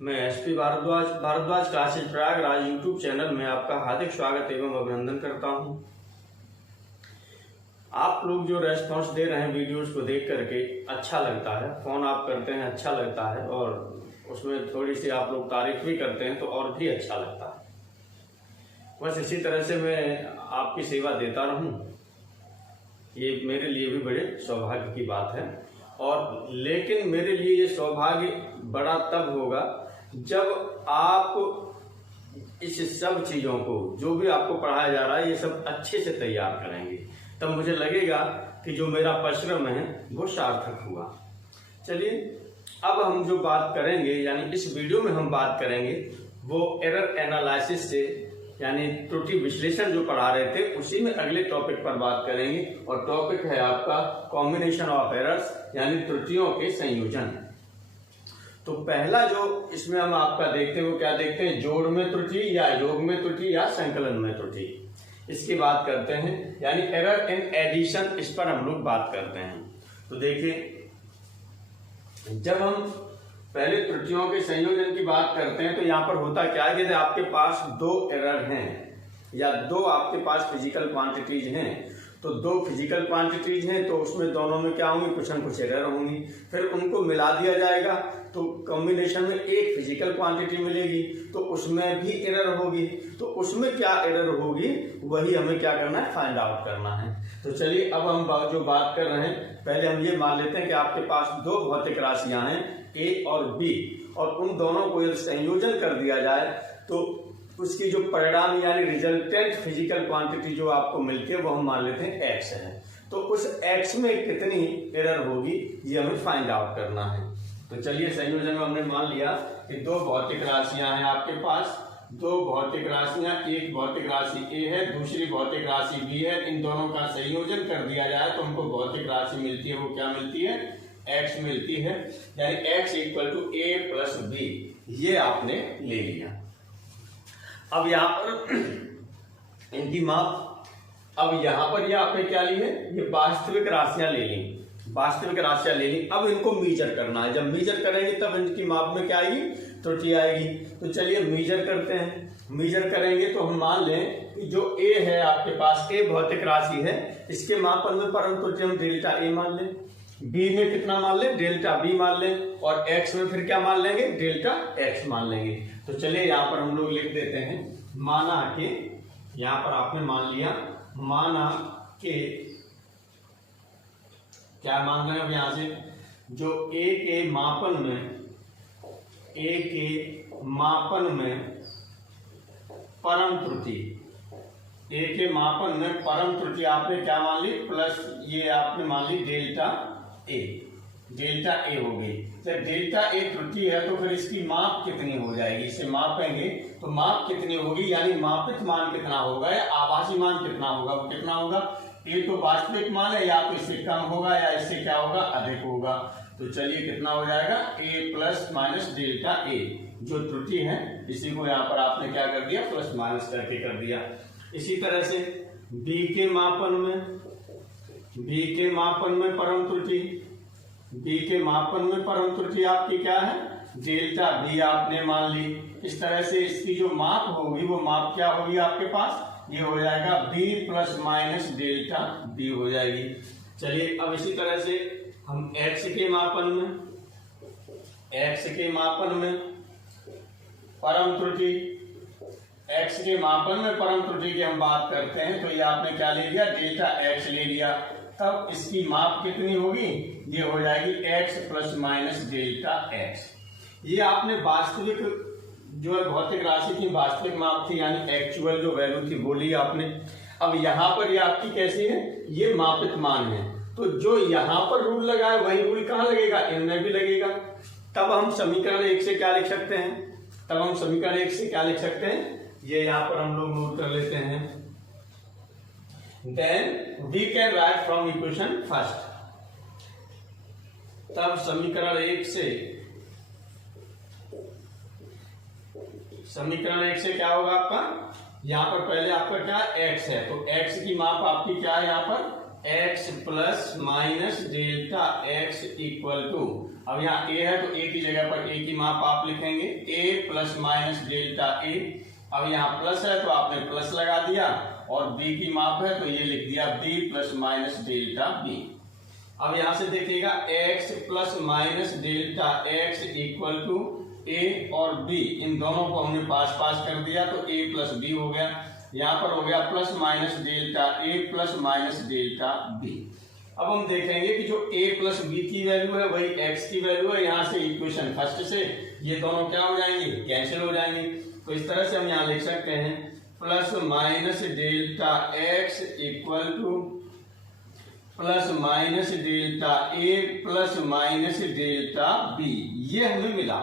मैं SP Bhardwaj classes Prayagraj YouTube channel में आपका हार्दिक स्वागत एवं अभिनंदन करता हूं। आप लोग जो रेस्पॉन्स दे रहे हैं वीडियोस को देख करके अच्छा लगता है, फ़ोन आप करते हैं अच्छा लगता है और उसमें थोड़ी सी आप लोग तारीफ भी करते हैं तो और भी अच्छा लगता है। बस इसी तरह से मैं आपकी सेवा देता रहूं, ये मेरे लिए भी बड़े सौभाग्य की बात है। और लेकिन मेरे लिए ये सौभाग्य बड़ा तब होगा जब आप इस सब चीज़ों को, जो भी आपको पढ़ाया जा रहा है, ये सब अच्छे से तैयार करेंगे, तब मुझे लगेगा कि जो मेरा परिश्रम है वो सार्थक हुआ। चलिए अब हम जो बात करेंगे, यानी इस वीडियो में हम बात करेंगे वो एरर एनालिसिस से, यानी त्रुटि विश्लेषण जो पढ़ा रहे थे उसी में अगले टॉपिक पर बात करेंगे। और टॉपिक है आपका कॉम्बिनेशन ऑफ एरर्स, यानी त्रुटियों के संयोजन। तो पहला जो इसमें हम आपका देखते हैं वो क्या देखते हैं, जोड़ में त्रुटि या योग में त्रुटि या संकलन में त्रुटि, इसकी बात करते हैं। यानी एरर इन एडिशन, इस पर हम लोग बात करते हैं। तो देखिए, जब हम पहले त्रुटियों के संयोजन की बात करते हैं तो यहाँ पर होता क्या है, जैसे आपके पास दो एरर हैं या दो आपके पास फिजिकल क्वांटिटीज हैं, तो दो फिजिकल क्वांटिटीज हैं तो उसमें दोनों में क्या होंगी, कुछ न कुछ एरर होंगी। फिर उनको मिला दिया जाएगा तो कॉम्बिनेशन में एक फिजिकल क्वांटिटी मिलेगी, तो उसमें भी एरर होगी। तो उसमें क्या एरर होगी वही हमें क्या करना है, फाइंड आउट करना है। तो चलिए अब हम जो बात कर रहे हैं, पहले हम ये मान लेते हैं कि आपके पास दो भौतिक राशियां हैं ए और बी, और उन दोनों को यदि संयोजन कर दिया जाए तो उसकी जो परिणाम यानी रिजल्टेंट फिजिकल क्वांटिटी जो आपको मिलती है वो हम मान लेते हैं एक्स है। तो उस एक्स में कितनी एरर होगी ये हमें फाइंड आउट करना है। तो चलिए संयोजन में हमने मान लिया कि दो भौतिक राशियां हैं आपके पास, दो भौतिक राशियां, एक भौतिक राशि ए है, दूसरी भौतिक राशि बी है। इन दोनों का संयोजन कर दिया जाए तो हमको भौतिक राशि मिलती है, वो क्या मिलती है, एक्स मिलती है। यानी X equal to A plus B, ये आपने ले लिया। अब यहाँ पर इनकी माप, अब यहाँ पर ये आपने क्या ली है, ये वास्तविक राशियां ले ली, वास्तविक राशियां ले ली। अब इनको मीजर करना है, जब मीजर करेंगे तब इनकी माप में क्या आएगी, त्रुटि आएगी। तो चलिए मीजर करते हैं। मीजर करेंगे तो हम मान लें कि जो ए है आपके पास, ए भौतिक राशि है, इसके मापन में परम त्रुटि हम डेल्टा ए मान लें, बी में कितना मान लें, डेल्टा बी मान लें, और एक्स में फिर क्या मान लेंगे, डेल्टा एक्स मान लेंगे। तो चलिए यहाँ पर हम लोग लिख देते हैं, माना के, यहाँ पर आपने मान लिया, माना के क्या मान रहे हैं अब यहाँ से, जो ए के मापन में, ए के मापन में परम त्रुटि, ए के मापन में परम त्रुटि आपने क्या मान ली, प्लस ये आपने मान ली डेल्टा ए, डेल्टा ए हो गई। जब डेल्टा ए त्रुटि है तो फिर इसकी माप कितनी हो जाएगी, इसे मापेंगे तो माप कितनी होगी, यानी मापित मान कितना होगा या आभासी मान कितना होगा, वो कितना होगा, ए तो वास्तविक मान है, या तो इससे कम होगा या इससे क्या होगा, अधिक होगा। तो चलिए कितना हो जाएगा, ए प्लस माइनस डेल्टा ए, जो त्रुटि है इसी को यहाँ पर आपने क्या कर दिया, प्लस माइनस करके कर दिया। इसी तरह से बी के मापन में, बी के मापन में परम त्रुटि, बी के मापन में परम त्रुटि आपकी क्या है, डेल्टा बी आपने मान ली। इस तरह से इसकी जो माप होगी वो माप क्या होगी आपके पास, ये हो जाएगा B plus minus delta B हो जाएगी। चलिए अब इसी तरह से हम एक्स के मापन में, एक्स के मापन में परम त्रुटि, एक्स के मापन में परम त्रुटि की हम बात करते हैं तो ये आपने क्या ले लिया, डेल्टा एक्स ले लिया। तब इसकी माप कितनी होगी, ये हो जाएगी x plus minus delta x. ये आपने वास्तविक जो है भौतिक राशि की वास्तविक माप थी, यानी एक्चुअल जो वैल्यू थी वो ली आपने। अब यहाँ पर ये आपकी कैसी है, ये मापित मान है, तो जो यहाँ पर रूल लगा है वही रूल कहाँ लगेगा, इनमें भी लगेगा। तब हम समीकरण 1 से क्या लिख सकते हैं, तब हम समीकरण 1 से क्या लिख सकते हैं, ये यहाँ पर हम लोग नोट कर लेते हैं। Then we can write from equation first. तब समीकरण 1 से, समीकरण 1 से क्या होगा आपका, यहाँ पर पहले आपका क्या x है, तो x की माप आपकी क्या है यहाँ पर, X plus minus delta X equal to, अब यहाँ ए है तो ए की जगह पर ए की माप आप लिखेंगे, ए प्लस माइनस डेल्टा ए। अब यहाँ प्लस है तो आपने प्लस लगा दिया, और बी की माप है तो ये लिख दिया B plus minus delta B. अब यहां से देखिएगा x plus minus delta X equal to A और बी, इन दोनों को हमने पास पास कर दिया तो a प्लस बी हो गया। यहाँ पर हो गया plus minus delta A plus minus delta B. अब हम देखेंगे कि जो a प्लस बी की वैल्यू है वही x की वैल्यू है। यहाँ से इक्वेशन फर्स्ट से ये दोनों क्या हो जाएंगे, कैंसिल हो जाएंगे। तो इस तरह से हम यहाँ लिख सकते हैं plus minus delta X equal to plus minus delta A plus minus delta B, ये हमें मिला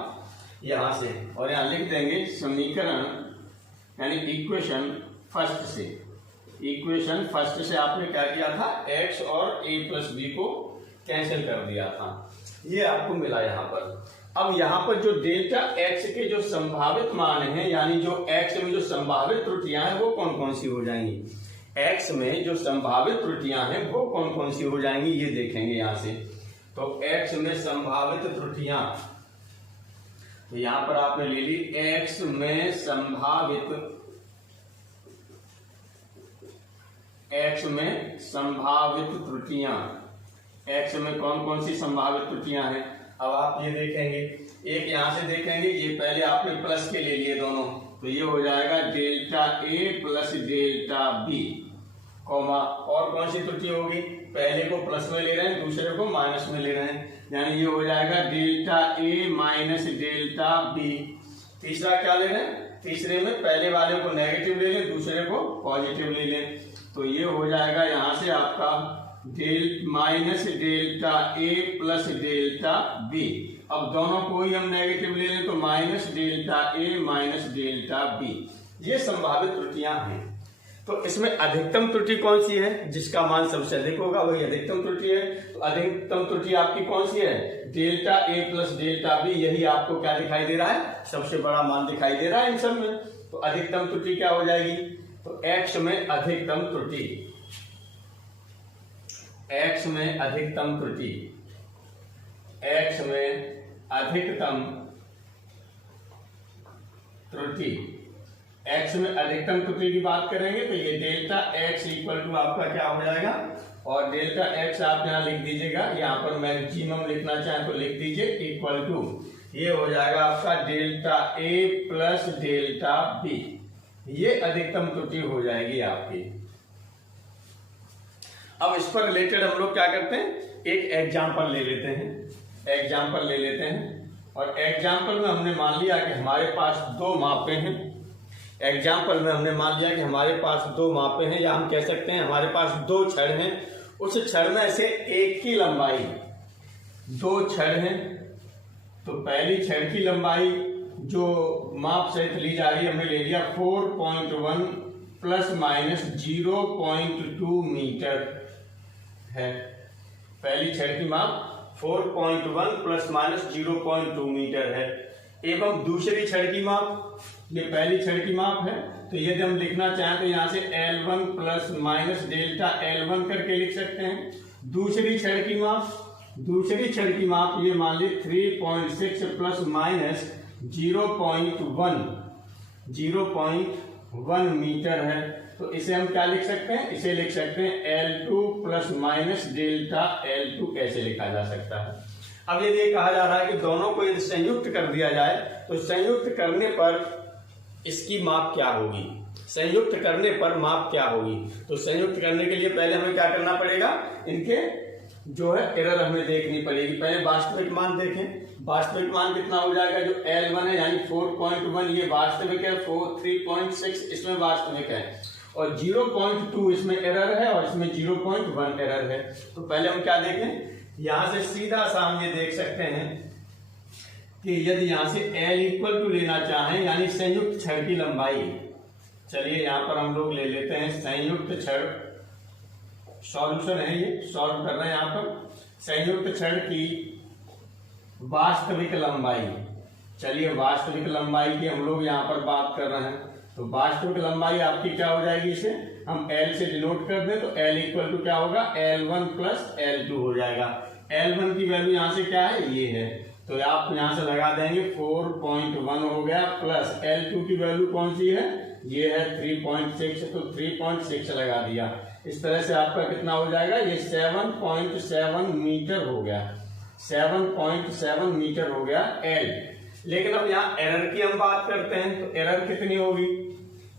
यहां से। और यहां लिख देंगे समीकरण यानी इक्वेशन फर्स्ट से। इक्वेशन फर्स्ट से आपने क्या किया था, x और a प्लस बी को कैंसिल कर दिया था, ये आपको मिला यहाँ पर। अब यहाँ पर जो डेल्टा x के जो संभावित मान हैं, यानी जो x में जो संभावित त्रुटियां हैं वो कौन कौन सी हो जाएंगी, x में जो संभावित त्रुटियां हैं वो कौन कौन सी हो जाएंगी, ये देखेंगे यहां से। तो x में संभावित त्रुटियां, तो यहां पर आपने ले ली x में संभावित, x में संभावित त्रुटियां, x में कौन कौन सी संभावित त्रुटियां हैं। अब आप ये देखेंगे, एक यहां से देखेंगे, ये पहले आपने प्लस के ले लिए दोनों, तो ये हो जाएगा delta A plus delta B, comma और कौन सी त्रुटि होगी, पहले को प्लस में ले रहे हैं दूसरे को माइनस में ले रहे हैं, यानी ये हो जाएगा delta A minus delta B. तीसरा क्या ले रहे हैं, तीसरे में पहले वाले को नेगेटिव ले लें दूसरे को पॉजिटिव ले लें, तो ये हो जाएगा यहां से आपका minus delta A plus delta B. अब दोनों को ही हम नेगेटिव ले लें तो माइनस डेल्टा ए माइनस डेल्टा बी, ये संभावित त्रुटियां हैं। तो इसमें अधिकतम त्रुटि कौन सी है, जिसका मान सबसे अधिक होगा वही अधिकतम त्रुटि है। तो अधिकतम त्रुटि आपकी कौन सी है, delta A plus delta B, यही आपको क्या दिखाई दे रहा है, सबसे बड़ा मान दिखाई दे रहा है इन सब में। तो अधिकतम त्रुटि क्या हो जाएगी, तो x में अधिकतम त्रुटि, x में अधिकतम त्रुटि, x में अधिकतम त्रुटि, x में अधिकतम त्रुटि की बात करेंगे तो ये डेल्टा x इक्वल टू आपका क्या हो जाएगा, और डेल्टा x आप यहाँ लिख दीजिएगा, यहाँ पर मैक्सिमम लिखना चाहें तो लिख दीजिए इक्वल टू, ये हो जाएगा आपका delta a plus delta b, ये अधिकतम त्रुटि हो जाएगी आपकी। अब इस पर रिलेटेड हम लोग क्या करते हैं, एक एग्जाम्पल ले लेते हैं, एग्जाम्पल ले लेते हैं। और एग्जाम्पल में हमने मान लिया कि हमारे पास दो मापे हैं, एग्जाम्पल में हमने मान लिया कि हमारे पास दो मापे हैं, या हम कह सकते हैं हमारे पास दो छड़ हैं, उस छड़ में से एक की लंबाई, दो छड़ हैं तो पहली छड़ की लंबाई जो माप सहित ली जा रही है हमने ले लिया 4.1 प्लस माइनस 0.2 मीटर है। पहली छड़ की माप 4.1 प्लस माइनस 0.2 मीटर है। एवं दूसरी छड़ की माप, ये पहली छड़ की माप है तो यदि हम लिखना चाहें तो यहाँ से L1 plus minus delta L1 करके लिख सकते हैं। दूसरी छड़ की माप, दूसरी छड़ की माप ये मान ली 3.6 प्लस माइनस 0.1 मीटर है। तो इसे हम क्या लिख सकते हैं, इसे लिख सकते हैं L2 plus minus delta L2 कैसे लिखा जा सकता है। अब यदि ये कहा जा रहा है कि दोनों को यदि संयुक्त कर दिया जाए तो संयुक्त करने पर इसकी माप क्या होगी, संयुक्त करने पर माप क्या होगी। तो संयुक्त करने के लिए पहले हमें क्या करना पड़ेगा, इनके जो है एरर हमें देखनी पड़ेगी। पहले वास्तविक मान देखें, वास्तविक मान कितना हो जाएगा, जो L1 है यानी 4.1 ये वास्तविक है, 3.6 इसमें वास्तविक है और 0.2 इसमें एरर है और इसमें 0.1 एरर है। तो पहले हम क्या देखें, यहां से सीधा सा हम ये देख सकते हैं कि यदि यहां से L इक्वल टू लेना चाहें यानी संयुक्त छड़ की लंबाई, चलिए यहां पर हम लोग ले लेते हैं संयुक्त छड़, सॉल्यूशन है ये, सॉल्व कर रहे हैं यहाँ पर। संयुक्त छड़ की वास्तविक लंबाई, चलिए वास्तविक लंबाई की हम लोग यहाँ पर बात कर रहे हैं। तो वास्तविक लंबाई आपकी क्या हो जाएगी, इसे हम L से डिनोट कर दें तो L इक्वल टू क्या होगा, L1 प्लस L2 हो जाएगा। L1 की वैल्यू यहाँ से क्या है, ये है, तो आप यहाँ से लगा देंगे 4.1 हो गया, प्लस L2 की वैल्यू कौन सी है, ये है 3.6, तो 3.6 लगा दिया। इस तरह से आपका कितना हो जाएगा, ये 7.7 मीटर हो गया, 7.7 मीटर हो गया L। लेकिन अब यहाँ एरर की हम बात करते हैं, तो एरर कितनी होगी,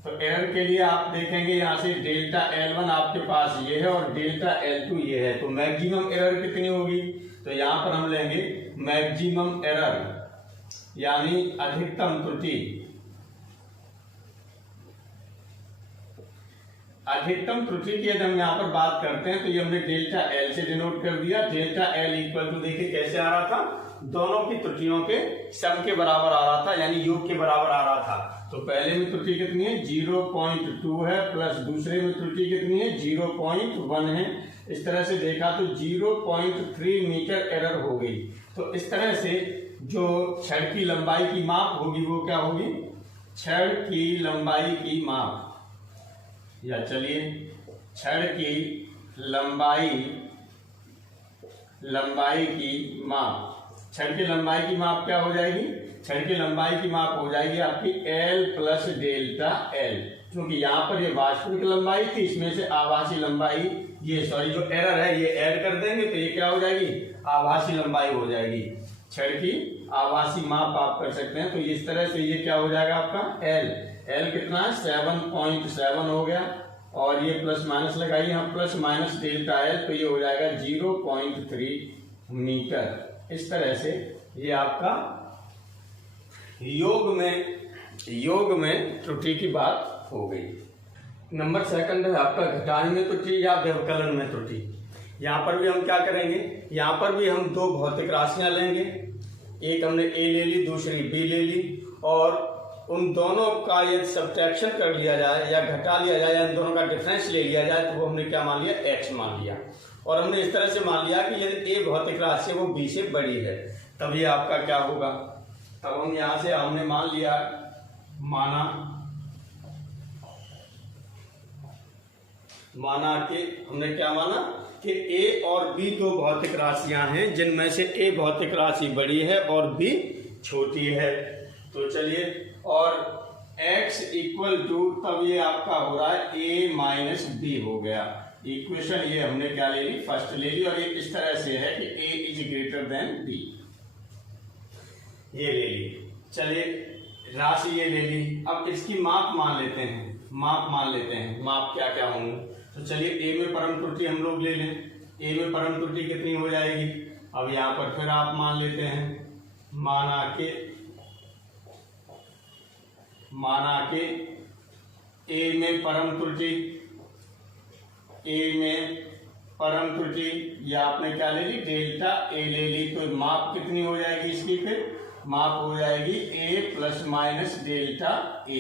तो एरर के लिए आप देखेंगे यहाँ से डेल्टा L1 आपके पास ये है और डेल्टा L2 ये है, तो मैक्सिमम एरर कितनी होगी, तो यहाँ पर हम लेंगे मैक्सिमम एरर यानी अधिकतम त्रुटि। अधिकतम त्रुटि की यदि हम यहाँ पर बात करते हैं तो ये हमने डेल्टा L से डिनोट कर दिया। डेल्टा L इक्वल टू देखिए कैसे आ रहा था, दोनों की त्रुटियों के सम के बराबर आ रहा था, यानी योग के बराबर आ रहा था। तो पहले में त्रुटि कितनी है, 0.2 है, प्लस दूसरे में त्रुटि कितनी है, 0.1 है। इस तरह से देखा तो 0.3 मीटर एरर हो गई। तो इस तरह से जो छड़ की लंबाई की माप होगी वो क्या होगी, छड़ की लंबाई की माप, या चलिए छड़ की लंबाई की माप, छड़ की लंबाई की माप क्या हो जाएगी, छड़ की लंबाई की माप हो जाएगी आपकी L प्लस डेल्टा L, क्योंकि यहाँ पर ये वास्तविक लंबाई थी, इसमें से आभासी लंबाई, ये सॉरी जो एरर है ये ऐड कर देंगे तो ये क्या हो जाएगी, आभासी लंबाई हो जाएगी। छड़ की आभासी माप आप कर सकते हैं। तो इस तरह से ये क्या हो जाएगा आपका L कितना है, 7.7 हो गया, और ये प्लस माइनस लगाइए हम, प्लस माइनस डेल्टा L, तो ये हो जाएगा 0.3 मीटर। इस तरह से ये आपका योग में त्रुटि की बात हो गई। नंबर सेकंड है आपका घटाने में त्रुटि या व्यवकलन में त्रुटि। यहाँ पर भी हम क्या करेंगे, यहाँ पर भी हम दो भौतिक राशियां लेंगे, एक हमने A ले ली, दूसरी B ले ली, और उन दोनों का यदि सब्ट्रैक्शन कर लिया जाए या घटा लिया जाए या इन दोनों का डिफरेंस ले लिया जाए तो वो हमने क्या मान लिया, x मान लिया। और हमने इस तरह से मान लिया कि यदि A भौतिक राशि है वो B से बड़ी है, तब ये आपका क्या होगा, तब हम यहाँ से हमने मान लिया, माना कि हमने क्या माना कि A और B दो भौतिक राशियां हैं जिनमें से A भौतिक राशि बड़ी है और B छोटी है। तो चलिए, और x इक्वल टू, तब ये आपका हो रहा है A माइनस B हो गया। इक्वेशन ये हमने क्या ले ली, फर्स्ट ले ली, और ये इस तरह से है कि A is greater than B, ये ले ली। चलिए राशि ये ले ली, अब इसकी माप मान लेते हैं, माप क्या क्या होंगे। तो चलिए A में परम त्रुटि हम लोग ले लें, A में परम त्रुटि कितनी हो जाएगी, अब यहाँ पर फिर आप मान लेते हैं, माना के A में परम त्रुटि या आपने क्या ले ली, डेल्टा A ले ली, तो माप कितनी हो जाएगी इसकी, फिर माप हो जाएगी A plus minus delta A।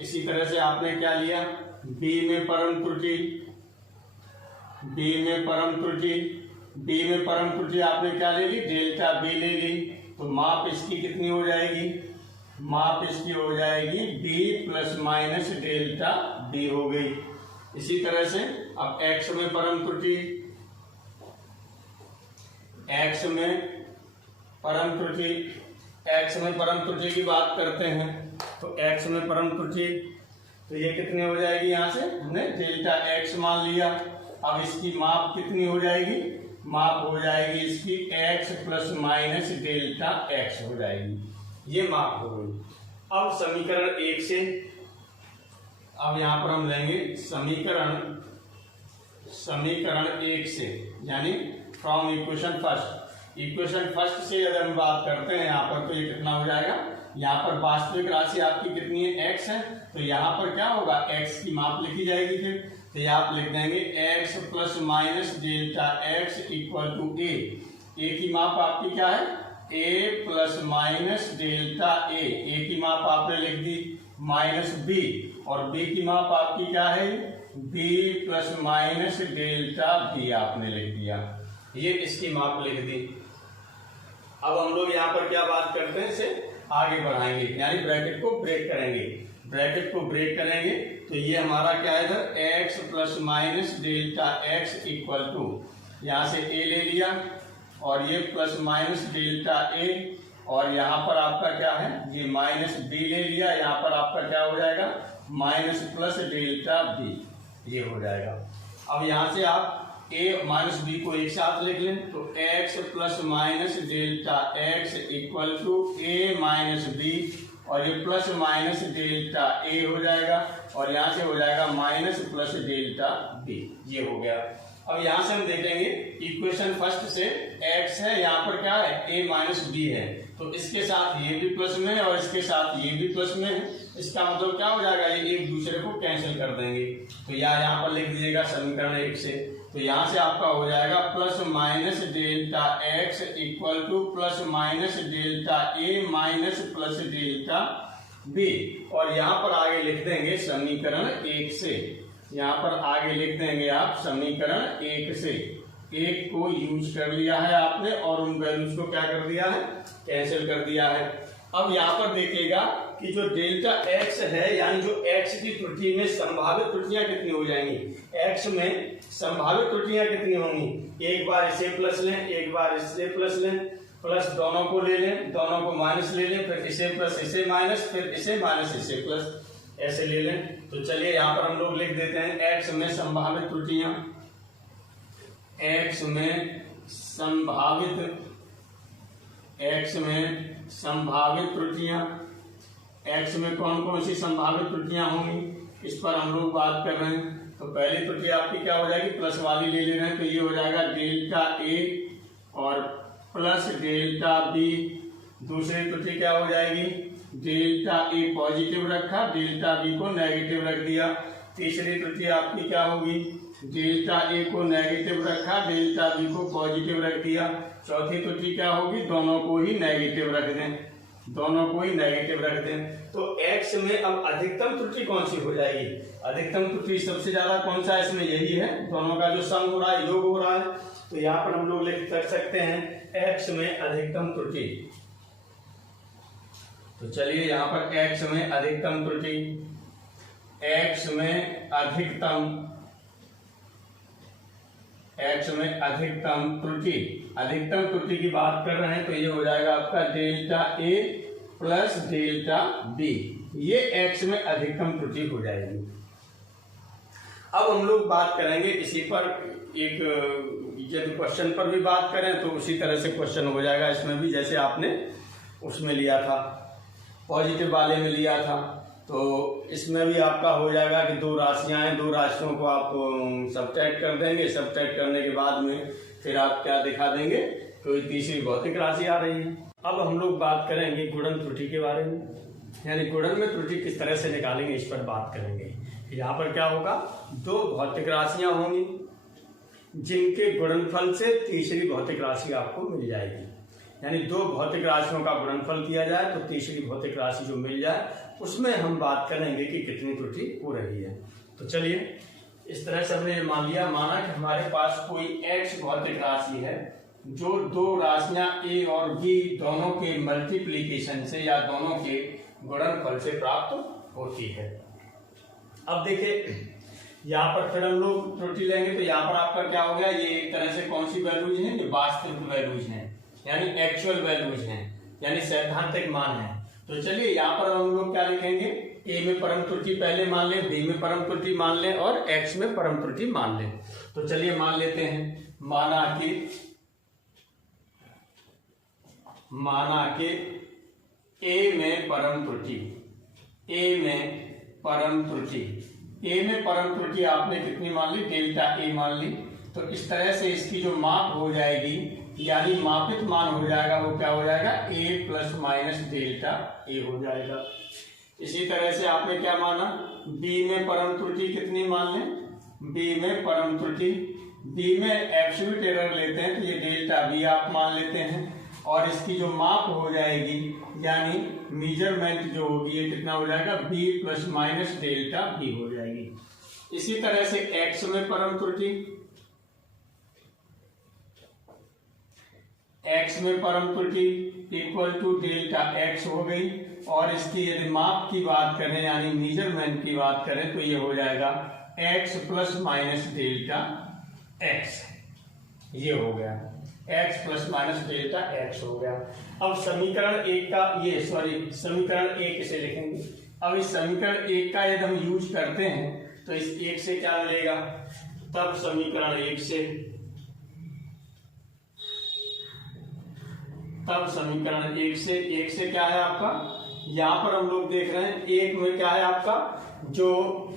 इसी तरह से आपने क्या लिया, B में परम त्रुटि आपने क्या ले ली, डेल्टा B ले ली, तो माप इसकी कितनी हो जाएगी, माप इसकी हो जाएगी B plus minus delta B हो गई। इसी तरह से अब x में परम त्रुटि की बात करते हैं, तो x में परम त्रुटि, तो ये कितनी हो जाएगी, यहाँ से हमने डेल्टा x मान लिया। अब इसकी माप कितनी हो जाएगी, माप हो जाएगी इसकी x plus minus delta x हो जाएगी, ये माप हो गई। अब समीकरण 1 से, अब यहाँ पर हम लेंगे समीकरण 1 से, यानी फ्रॉम इक्वेशन फर्स्ट से यदि हम बात करते हैं यहाँ पर, तो ये कितना हो जाएगा, यहाँ पर वास्तविक राशि आपकी कितनी है, x है, तो यहाँ पर क्या होगा, x की माप लिखी जाएगी। फिर तो ये आप लिख देंगे x plus minus delta x equal to a की माप आपकी क्या है, a plus minus delta a की माप आपने लिख दी, माइनस b, और b की माप आपकी क्या है, b plus minus delta b आपने लिख दिया, ये इसकी माप लिख दी। अब हम लोग यहाँ पर क्या बात करते हैं, इसे आगे बढ़ाएंगे, यानी ब्रैकेट को ब्रेक करेंगे। ब्रैकेट को ब्रेक करेंगे तो ये हमारा क्या है इधर x plus minus delta x equal to, यहाँ से a ले लिया और ये प्लस माइनस डेल्टा a, और यहाँ पर आपका क्या है ये माइनस b ले लिया, यहाँ पर आपका क्या हो जाएगा माइनस प्लस डेल्टा b, ये हो जाएगा। अब यहाँ से आप a माइनस b को एक साथ लिख लें तो x plus minus delta x equal to a minus b, और ये प्लस माइनस डेल्टा a हो जाएगा और यहाँ से हो जाएगा माइनस प्लस डेल्टा b, ये हो गया। अब यहाँ से हम देखेंगे इक्वेशन फर्स्ट से x है, यहाँ पर क्या है a माइनस b है, तो इसके साथ ये भी प्लस में है और इसके साथ ये भी प्लस में है, इसका मतलब क्या हो जाएगा ये एक दूसरे को कैंसिल कर देंगे। तो यहाँ पर लिख दीजिएगा समीकरण 1 से, तो यहाँ से आपका हो जाएगा plus minus delta x equal to plus minus delta a minus plus delta b, और यहाँ पर आगे लिख देंगे समीकरण 1 से, यहाँ पर आगे लिख देंगे आप समीकरण 1 से, 1 को यूज कर लिया है आपने और उन वैल्यूज को क्या कर दिया है कैंसिल कर दिया है। अब यहाँ पर देखिएगा कि जो डेल्टा x है यानी जो x की त्रुटि में संभावित त्रुटियां कितनी हो जाएंगी, x में संभावित त्रुटियां कितनी होंगी, एक बार इसे प्लस लें एक बार इससे प्लस लें, प्लस दोनों को ले लें दोनों को माइनस ले लें, फिर इसे प्लस इसे माइनस, फिर इसे माइनस इसे प्लस, ऐसे ले लें। तो चलिए यहाँ पर हम लोग लिख देते हैं x में संभावित त्रुटियां, x में संभावित त्रुटियां, x में कौन कौन सी संभावित त्रुटियां होंगी इस पर हम लोग बात कर रहे हैं। तो पहली त्रुटि आपकी क्या हो जाएगी प्लस वाली ले रहे हैं, तो ये हो जाएगा डेल्टा a और प्लस डेल्टा b। दूसरी त्रुटि क्या हो जाएगी डेल्टा a पॉजिटिव रखा डेल्टा b को नेगेटिव रख दिया। तीसरी त्रुटि आपकी क्या होगी डेल्टा a को नेगेटिव रखा डेल्टा b को पॉजिटिव रख दिया। चौथी त्रुटि क्या होगी दोनों को ही नेगेटिव रख दें, दोनों को ही नेगेटिव रख दें। तो x में अब अधिकतम त्रुटि कौन सी हो जाएगी, अधिकतम त्रुटि सबसे ज्यादा कौन सा इसमें यही है, दोनों का जो सम हो रहा है योग हो रहा है। तो यहाँ पर हम लोग लिख कर सकते हैं x में अधिकतम त्रुटि। तो चलिए यहाँ पर x में अधिकतम त्रुटि, x में अधिकतम त्रुटि की बात कर रहे हैं तो ये हो जाएगा आपका delta a plus delta b, ये x में अधिकतम त्रुटि हो जाएगी। अब हम लोग बात करेंगे इसी पर, एक यदि क्वेश्चन पर भी बात करें तो उसी तरह से क्वेश्चन हो जाएगा इसमें भी, जैसे आपने उसमें लिया था पॉजिटिव वाले में लिया था। तो इसमें भी आपका हो जाएगा कि दो राशियां हैं, दो राशियों को आप सबट्रैक्ट कर देंगे, सबट्रैक्ट करने के बाद में फिर आप क्या दिखा देंगे कोई तीसरी भौतिक राशि आ रही है। अब हम लोग बात करेंगे गुणन त्रुटि के बारे में, यानी गुणन में त्रुटि किस तरह से निकालेंगे इस पर बात करेंगे। यहाँ पर क्या होगा दो भौतिक राशियां होंगी जिनके गुणनफल से तीसरी भौतिक राशि आपको मिल जाएगी, यानी दो भौतिक राशियों का गुणनफल किया जाए तो तीसरी भौतिक राशि जो मिल जाए उसमें हम बात करेंगे कि कितनी त्रुटि हो रही है। तो चलिए इस तरह से हमने माना कि हमारे पास कोई x भौतिक राशि है जो दो राशियां a और b दोनों के मल्टीप्लीकेशन से या दोनों के गुणनफल से प्राप्त होती है। अब देखिए यहाँ पर फिर हम लोग त्रुटि लेंगे तो यहाँ पर आपका क्या हो गया, ये एक तरह से कौन सी वैल्यूज हैं, ये वास्तविक वैल्यूज हैं यानी एक्चुअल वैल्यूज हैं, यानी सैद्धांतिक मान है। तो चलिए यहाँ पर हम लोग क्या लिखेंगे, a में परम त्रुटि पहले मान लें, b में परम त्रुटि मान लें और x में परम त्रुटि मान लें। तो चलिए मान लेते हैं, माना कि a में परम त्रुटि, a में परम त्रुटि आपने कितनी मान ली, डेल्टा a मान ली। तो इस तरह से इसकी जो माप हो जाएगी यानी मापित मान हो जाएगा वो क्या हो जाएगा a plus minus delta a हो जाएगा। इसी तरह से आपने क्या माना, b में परम त्रुटि कितनी मान लें, b में परम त्रुटि, b में एब्सोल्यूट एरर लेते हैं तो ये डेल्टा b आप मान लेते हैं और इसकी जो माप हो जाएगी यानी मेजरमेंट जो होगी ये कितना हो जाएगा b plus minus delta b हो जाएगी। इसी तरह से x में परम त्रुटि, एक्स में परम त्रुटि इक्वल टू डेल्टा एक्स हो गई, और इसकी यदि माप की बात करें यानी मेजरमेंट की बात करें तो ये हो जाएगा x plus minus delta x, ये हो गया x plus minus delta x हो गया। अब समीकरण एक का समीकरण एक इसे लिखेंगे। अब इस समीकरण एक का यदि हम यूज करते हैं तो इस एक से क्या मिलेगा, तब समीकरण एक से क्या है आपका, यहां पर हम लोग देख रहे हैं एक में क्या है आपका, जो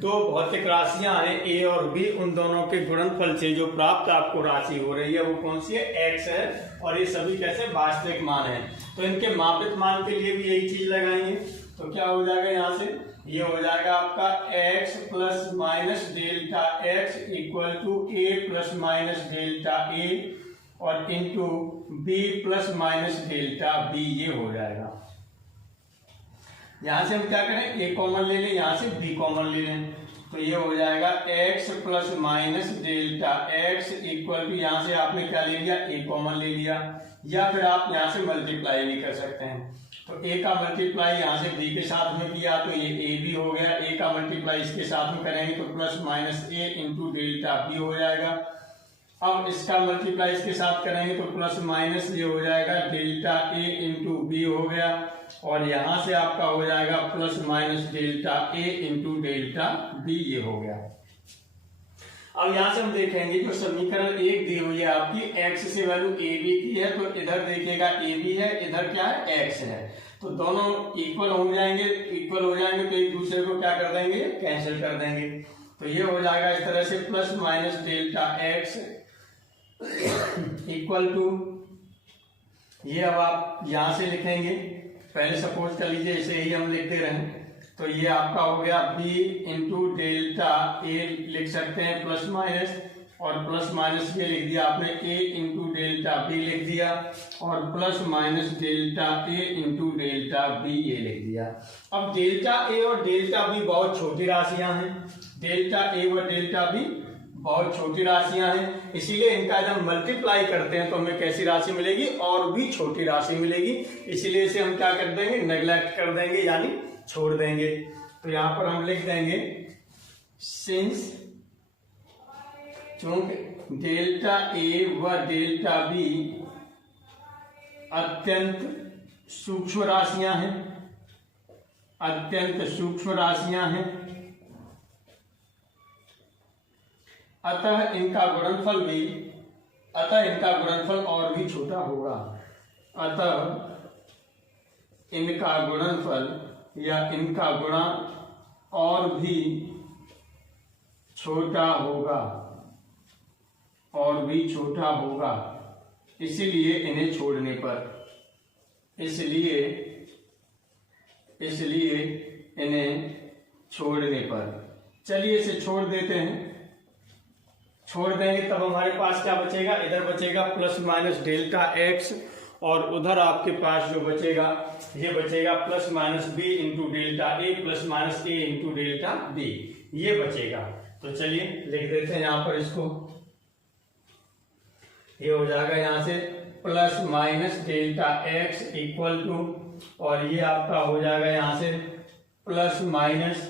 दो भौतिक राशियां हैं ए और बी, उन दोनों के गुणनफल से जो प्राप्त आपको राशि हो रही है वो कौन सी है, एक्स है, और ये सभी कैसे वास्तविक मान है। तो इनके मापित मान के लिए भी यही चीज लगाएंगे, तो क्या हो जाएगा यहाँ से, ये हो जाएगा आपका X plus minus delta X equal to A plus minus delta A और into B plus minus delta B, ये हो जाएगा। यहां से हम क्या करें, ए कॉमन ले लें, यहां से बी कॉमन ले लें, तो ये हो जाएगा x plus minus delta X equal to, यहां से आपने क्या ले लिया, ए कॉमन ले लिया, या फिर आप यहां से मल्टीप्लाई भी कर सकते हैं। तो a का मल्टीप्लाई यहां से b के साथ में किया तो ये a भी हो गया, a का मल्टीप्लाई इसके साथ में करेंगे तो plus minus a into delta B हो जाएगा। अब इसका मल्टीप्लाई इसके साथ करेंगे तो प्लस माइनस ये हो जाएगा डेल्टा a इंटू बी हो गया, और यहां से आपका हो जाएगा plus minus delta a into delta b, ये हो गया। अब यहां से हम देखेंगे जो समीकरण एक दी हुई है आपकी, x से वैल्यू a b की है, तो इधर देखिएगा a b है, इधर क्या है x है, तो दोनों इक्वल हो जाएंगे तो एक दूसरे को क्या कर देंगे, कैंसिल कर देंगे। तो ये हो जाएगा इस तरह से plus minus delta x equal to, ये अब आप यहां से लिखेंगे, पहले सपोज कर लीजिए इसे ही हम लिख दे रहे हैं, तो ये आपका हो गया b इंटू डेल्टा ए लिख सकते हैं प्लस माइनस, और प्लस माइनस ये लिख दिया आपने a इंटू डेल्टा b लिख दिया, और plus minus delta a into delta b ये लिख दिया। अब डेल्टा a और डेल्टा b बहुत छोटी राशियां हैं, डेल्टा a और डेल्टा b बहुत छोटी राशियां हैं, इसीलिए इनका जब मल्टीप्लाई करते हैं तो हमें कैसी राशि मिलेगी, और भी छोटी राशि मिलेगी, इसीलिए इसे हम क्या कर देंगे, नेग्लेक्ट कर देंगे यानी छोड़ देंगे। तो यहां पर हम लिख देंगे सिंस, चूंकि डेल्टा ए व डेल्टा बी अत्यंत सूक्ष्म राशियां हैं, अतः इनका गुणनफल और भी छोटा होगा, इनका गुणा और भी छोटा होगा, इसलिए इन्हें छोड़ने पर चलिए इसे छोड़ देते हैं, छोड़ देंगे तब हमारे पास क्या बचेगा, इधर बचेगा प्लस माइनस डेल्टा एक्स, और उधर आपके पास जो बचेगा ये बचेगा plus minus B into delta A plus minus A into delta B, ये बचेगा। तो चलिए लिख देते हैं यहां पर इसको, ये हो जाएगा यहां से plus minus delta X equal to, और ये आपका हो जाएगा यहां से plus minus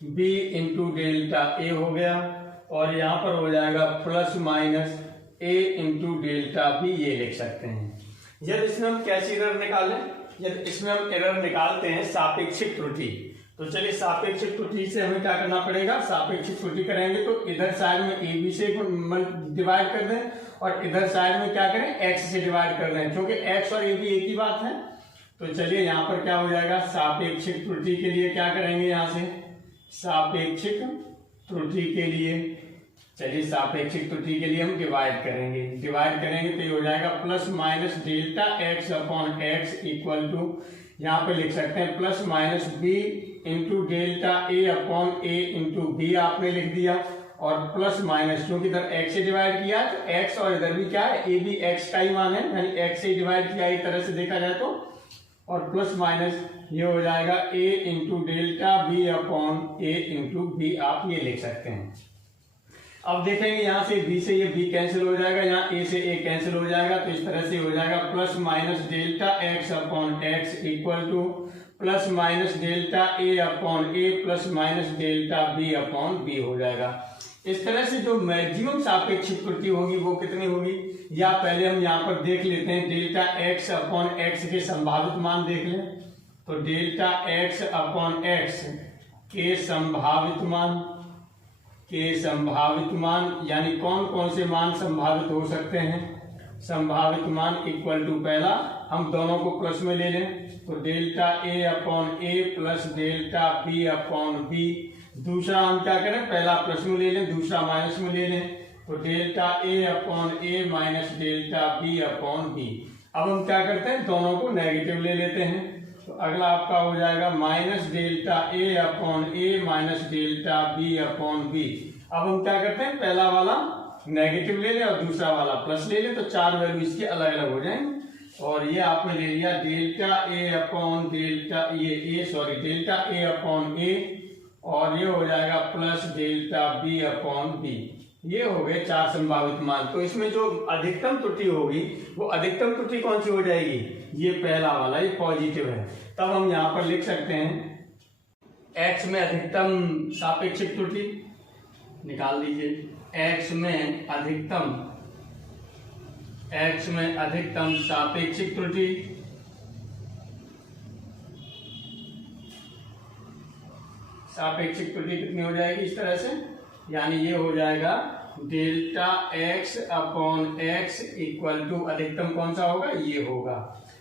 B into delta A हो गया, और यहां पर हो जाएगा plus minus A into delta B, ये लिख सकते हैं। यदि इसमें हम कैसी एरर निकालें, यदि इसमें हम एरर निकालते हैं सापेक्षिक त्रुटि, तो चलिए सापेक्षिक त्रुटि से हमें क्या करना पड़ेगा, सापेक्षिक त्रुटि करेंगे तो इधर साइड में ए बी से डिवाइड कर दें, और इधर साइड में क्या करें, एक्स से डिवाइड कर दें, क्योंकि एक्स और ए बी एक ही बात है। तो चलिए यहाँ पर क्या हो जाएगा, सापेक्षिक त्रुटि के लिए क्या करेंगे, यहाँ से सापेक्षिक त्रुटि के लिए, चलिए सापेक्षिक त्रुटि के लिए हम डिवाइड करेंगे तो ये हो जाएगा plus minus delta X upon X equal to, यहाँ पे लिख सकते हैं plus minus B into delta A upon A into B आपने लिख दिया, और प्लस माइनस क्योंकि इधर एक्स से डिवाइड किया तो एक्स, और इधर भी क्या है, ए भी एक्स का ही मान है, यानी एक्स से डिवाइड किया एक तरह से देखा जाए तो, और प्लस माइनस ये हो जाएगा a into delta B upon A into B, आप ये लिख सकते हैं। अब देखेंगे यहाँ से b से ये b कैंसिल हो जाएगा, यहाँ a से a कैंसिल हो जाएगा, तो इस तरह से हो जाएगा plus minus delta x upon x equal to plus minus delta a upon a plus minus delta b upon b हो जाएगा। इस तरह से जो मैक्सिमम सापेक्षिक त्रुटि होगी वो कितनी होगी, या पहले हम यहाँ पर देख लेते हैं डेल्टा x अपॉन x के संभावित मान देख लें। तो डेल्टा x अपॉन x के संभावित मान यानी कौन कौन से मान संभावित हो सकते हैं। संभावित मान इक्वल टू पहला हम दोनों को प्लस में ले लें, तो delta a upon a plus delta b upon b। दूसरा हम क्या करें, पहला प्लस में ले लें, दूसरा माइनस में ले लें, तो delta a upon a minus delta b upon b। अब हम क्या करते हैं, दोनों को नेगेटिव ले लेते हैं, तो अगला आपका हो जाएगा minus delta a upon a minus delta b upon b। अब हम क्या करते हैं, पहला वाला नेगेटिव ले लें और दूसरा वाला प्लस ले लें, तो चार वैल्यू इसके अलग अलग हो जाएंगे। और ये आपने ले लिया delta a upon delta delta a upon a, और ये हो जाएगा plus delta b upon b। ये हो गए चार संभावित मान। तो इसमें जो अधिकतम त्रुटि होगी वो अधिकतम त्रुटि कौन सी हो जाएगी, ये पहला वाला, ये पॉजिटिव है। तब हम यहाँ पर लिख सकते हैं x में अधिकतम सापेक्षिक त्रुटि निकाल दीजिए, x में अधिकतम सापेक्षिक त्रुटि कितनी हो जाएगी इस तरह से, यानी ये हो जाएगा delta x upon x equal to अधिकतम कौन सा होगा, ये होगा।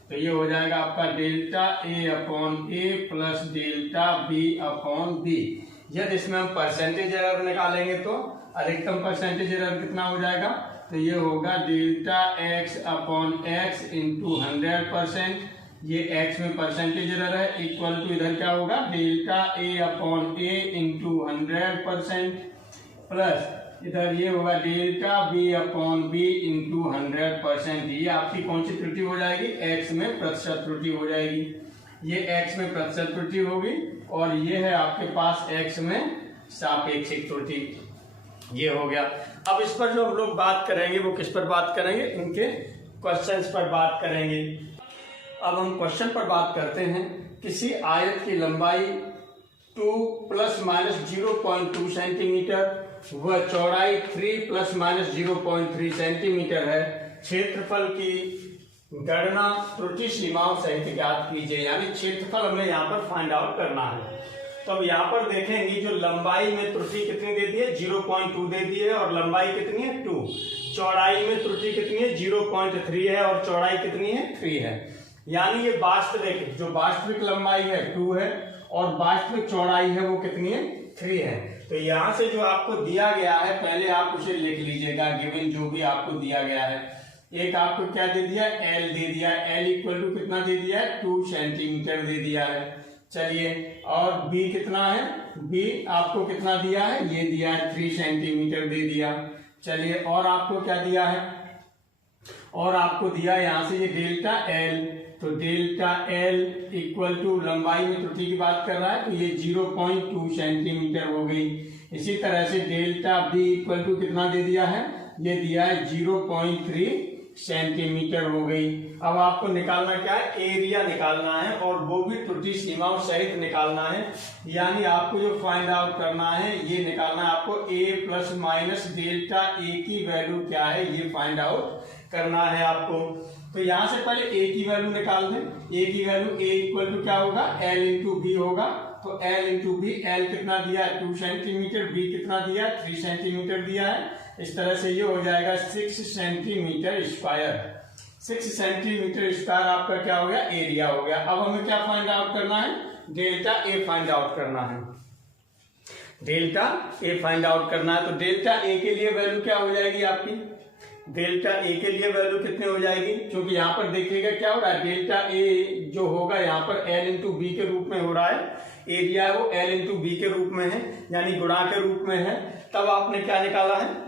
तो ये हो जाएगा आपका delta a upon a plus delta b upon b। यदि इसमें हम परसेंटेज एरर निकालेंगे तो अधिकतम परसेंटेज एरर कितना हो जाएगा, तो ये होगा delta x upon x into 100%। ये x में परसेंटेज एरर है, इक्वल टू इधर क्या होगा delta a upon a into 100% plus इधर ये होगा delta b upon b into 100%। ये आपकी कौन सी त्रुटि हो जाएगी, x में प्रतिशत त्रुटि हो जाएगी। ये x में प्रतिशत त्रुटि होगी और ये है आपके पास x में सापेक्षिक त्रुटि। ये हो गया। अब इस पर जो हम लोग बात करेंगे वो किस पर बात करेंगे, इनके क्वेश्चंस पर बात करेंगे। अब हम क्वेश्चन पर बात करते हैं। किसी आयत की लंबाई 2 प्लस माइनस 0.2 सेंटीमीटर व चौड़ाई 3 प्लस माइनस 0.3 सेंटीमीटर है। क्षेत्रफल की गणना त्रुटि सीमाओं सहित ज्ञात कीजिए। यानी क्षेत्रफल हमने यहाँ पर फाइंड आउट करना है। तो अब यहाँ पर देखेंगे जो लंबाई में त्रुटि कितनी दे दी है, 0.2 दे दी है और लंबाई कितनी है 2। चौड़ाई में त्रुटि कितनी है 0.3 है और चौड़ाई कितनी है 3 है। यानी ये वास्तविक जो वास्तविक लंबाई है 2 है और वास्तविक चौड़ाई है वो कितनी है 3 है। तो यहाँ से जो आपको दिया गया है पहले आप उसे लिख लीजिएगा, गिवन जो भी आपको दिया गया है। एक आपको क्या दे दिया, L दे दिया, L इक्वल टू कितना दे दिया है 2 सेंटीमीटर दे दिया है। चलिए, और B कितना है, B आपको कितना दिया है, ये दिया है 3 सेंटीमीटर दे दिया। चलिए, और आपको क्या दिया है, और आपको दिया यहाँ से ये डेल्टा L। तो डेल्टा L इक्वल टू लंबाई में त्रुटि की बात कर रहा है तो ये 0.2 सेंटीमीटर हो गई। इसी तरह से डेल्टा B इक्वल टू कितना दे दिया है, ये दिया है 0.3 सेंटीमीटर हो गई। अब आपको निकालना क्या है, एरिया निकालना है और वो भी त्रुटि सीमाओं सहित निकालना है। यानी आपको जो फाइंड आउट करना है ये निकालना है आपको a plus minus delta a की वैल्यू क्या है ये फाइंड आउट करना है आपको। तो यहाँ से पहले a की वैल्यू निकाल दें। a की वैल्यू a इक्वल टू क्या होगा, l इंटू बी होगा। तो l इंटू बी, l कितना दिया है 2 सेंटीमीटर, b कितना दिया है 3 सेंटीमीटर दिया है। इस तरह से ये हो जाएगा 6 सेंटीमीटर स्क्वायर। 6 सेंटीमीटर स्क्वायर आपका क्या हो गया, एरिया हो गया। अब हमें क्या फाइंड आउट करना है, डेल्टा ए फाइंड आउट करना है। डेल्टा ए फाइंड आउट करना है तो डेल्टा ए के लिए वैल्यू क्या हो जाएगी आपकी, डेल्टा ए के लिए वैल्यू कितने हो जाएगी, क्योंकि यहाँ पर देखिएगा क्या हो रहा है, डेल्टा ए जो होगा यहाँ पर एल इंटू बी के रूप में हो रहा है, एरिया है वो एल इंटू बी के रूप में है, यानी गुणा के रूप में है। तब आपने क्या निकाला है,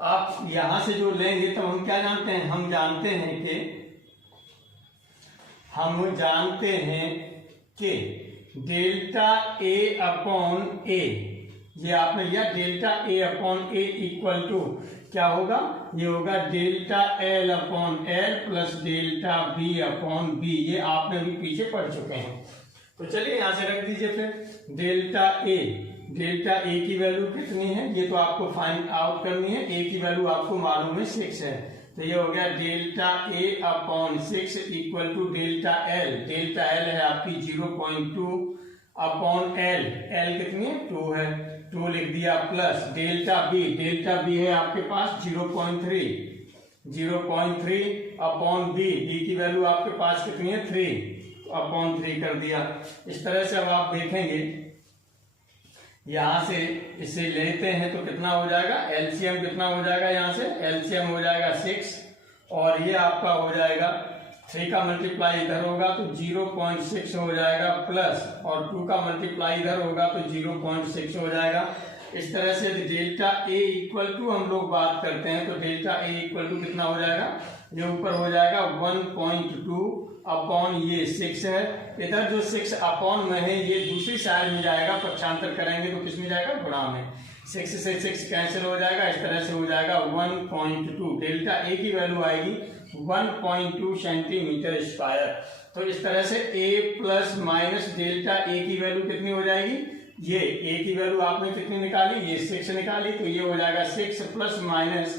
आप यहां से जो लेंगे तो हम क्या जानते हैं, हम जानते हैं कि डेल्टा ए अपॉन ए ये आपने लिया delta A upon A equal to क्या होगा, ये होगा delta L upon L plus delta B upon B. ये आपने भी पीछे पढ़ चुके हैं। तो चलिए यहां से रख दीजिए फिर डेल्टा ए की वैल्यू कितनी है ये तो आपको फाइंड आउट करनी है। ए की वैल्यू आपको मालूम है 6 है, तो ये हो गया delta A upon 6 equal to delta L है आपकी 0.2 अपॉन एल कितनी है 2 है, 2 लिख दिया प्लस डेल्टा बी है आपके पास 0.3 अपॉन बी की वैल्यू आपके पास कितनी है 3 अपॉन 3 कर दिया। इस तरह से अब आप देखेंगे यहां से इसे लेते हैं तो कितना हो जाएगा, एलसीएम कितना हो जाएगा, यहां से एलसीएम हो जाएगा 6 और ये आपका हो जाएगा 3 का मल्टीप्लाई इधर होगा तो 0.6 हो जाएगा प्लस और 2 का मल्टीप्लाई इधर होगा तो 0.6 हो जाएगा। इस तरह से डेल्टा ए इक्वल टू हम लोग बात करते हैं तो डेल्टा ए इक्वल टू कितना हो जाएगा, ये ऊपर हो जाएगा 1.2 अपॉन ये 6 है, इधर जो 6 अपॉन में है ये दूसरी साइड में जाएगा, पक्षांतर करेंगे तो किस में जाएगा, गुणा में। 6 से 6 कैंसिल हो जाएगा, इस तरह से हो जाएगा 1.2। डेल्टा ए की वैल्यू आएगी 1.2 सेंटीमीटर स्क्वायर। तो इस तरह से a प्लस माइनस डेल्टा ए की वैल्यू कितनी हो जाएगी, ये a की वैल्यू आपने कितनी निकाली, ये 6 निकाली, तो ये हो जाएगा 6 प्लस माइनस